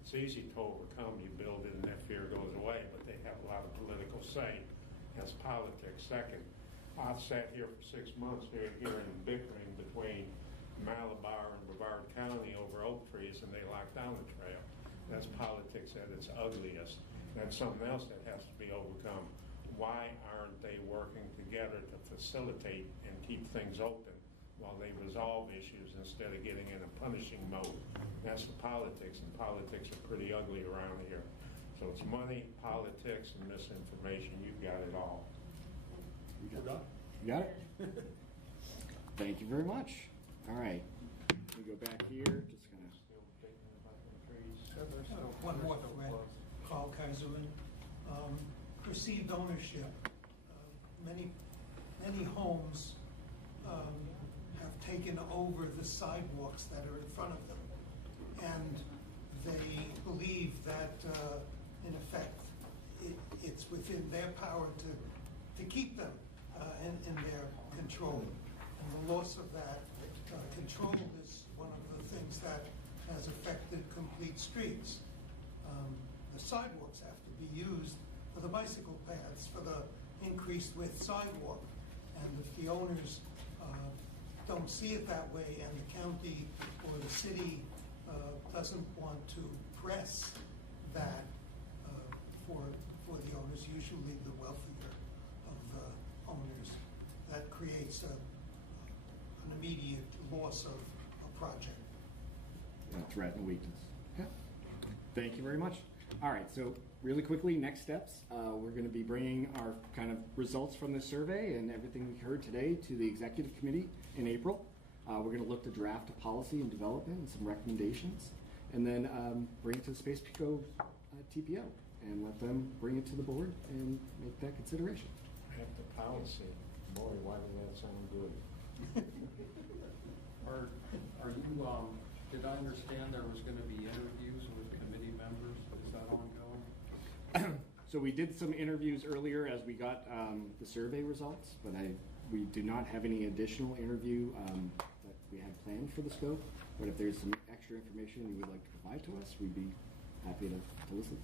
It's easy to overcome, you build it and that fear goes away, but they have a lot of political say. That's politics. Second, I've sat here for 6 months hearing bickering between Malabar and Brevard County over oak trees and they locked down the trail. That's politics at its ugliest. That's something else that has to be overcome. Why aren't they working together to facilitate and keep things open while they resolve issues instead of getting in a punishing mode? That's the politics, and politics are pretty ugly around here. So it's money, politics, and misinformation. You've got it all. We're done. You got it? Thank you very much. All right. We go back here, just kind of. Still thinking about the trees. One more thread, Carl Kaiserman. Perceived ownership. Many homes have taken over the sidewalks that are in front of them. And they believe that, in effect, it's within their power to keep them in their control. And the loss of that control is one of the things that has affected complete streets. The sidewalks have to be used for the bicycle paths, for the increased width sidewalk. And if the owners don't see it that way and the county or the city doesn't want to press that for the owners, usually the wealthier of the owners, that creates an immediate loss of a project. A threat and weakness. Yeah. Thank you very much. All right, so really quickly, next steps. We're going to be bringing our kind of results from this survey and everything we heard today to the executive committee in April. We're going to look to draft a policy and development and some recommendations, and then bring it to the Space Pico TPO and let them bring it to the board and make that consideration. Have the policy. Boy, why does that sound good? Are you, did I understand there was going to be interviews with committee members? Is that ongoing? So we did some interviews earlier as we got the survey results, but we do not have any additional interview that we had planned for the scope. But if there's some extra information you would like to provide to us, we'd be happy to listen.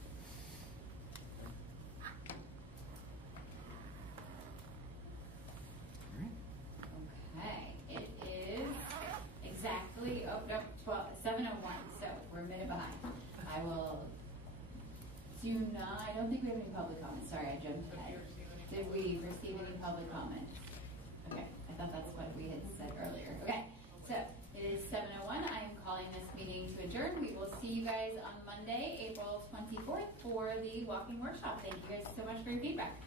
Okay, it is exactly, 7:01, so we're a minute behind. I don't think we have any public comments. Sorry, I jumped ahead. Did we receive any public comments? Okay, I thought that's what we had said earlier. Okay, so it is 7:01. I am calling this meeting to adjourn. We will see you guys on Monday, April 24th for the walking workshop. Thank you guys so much for your feedback.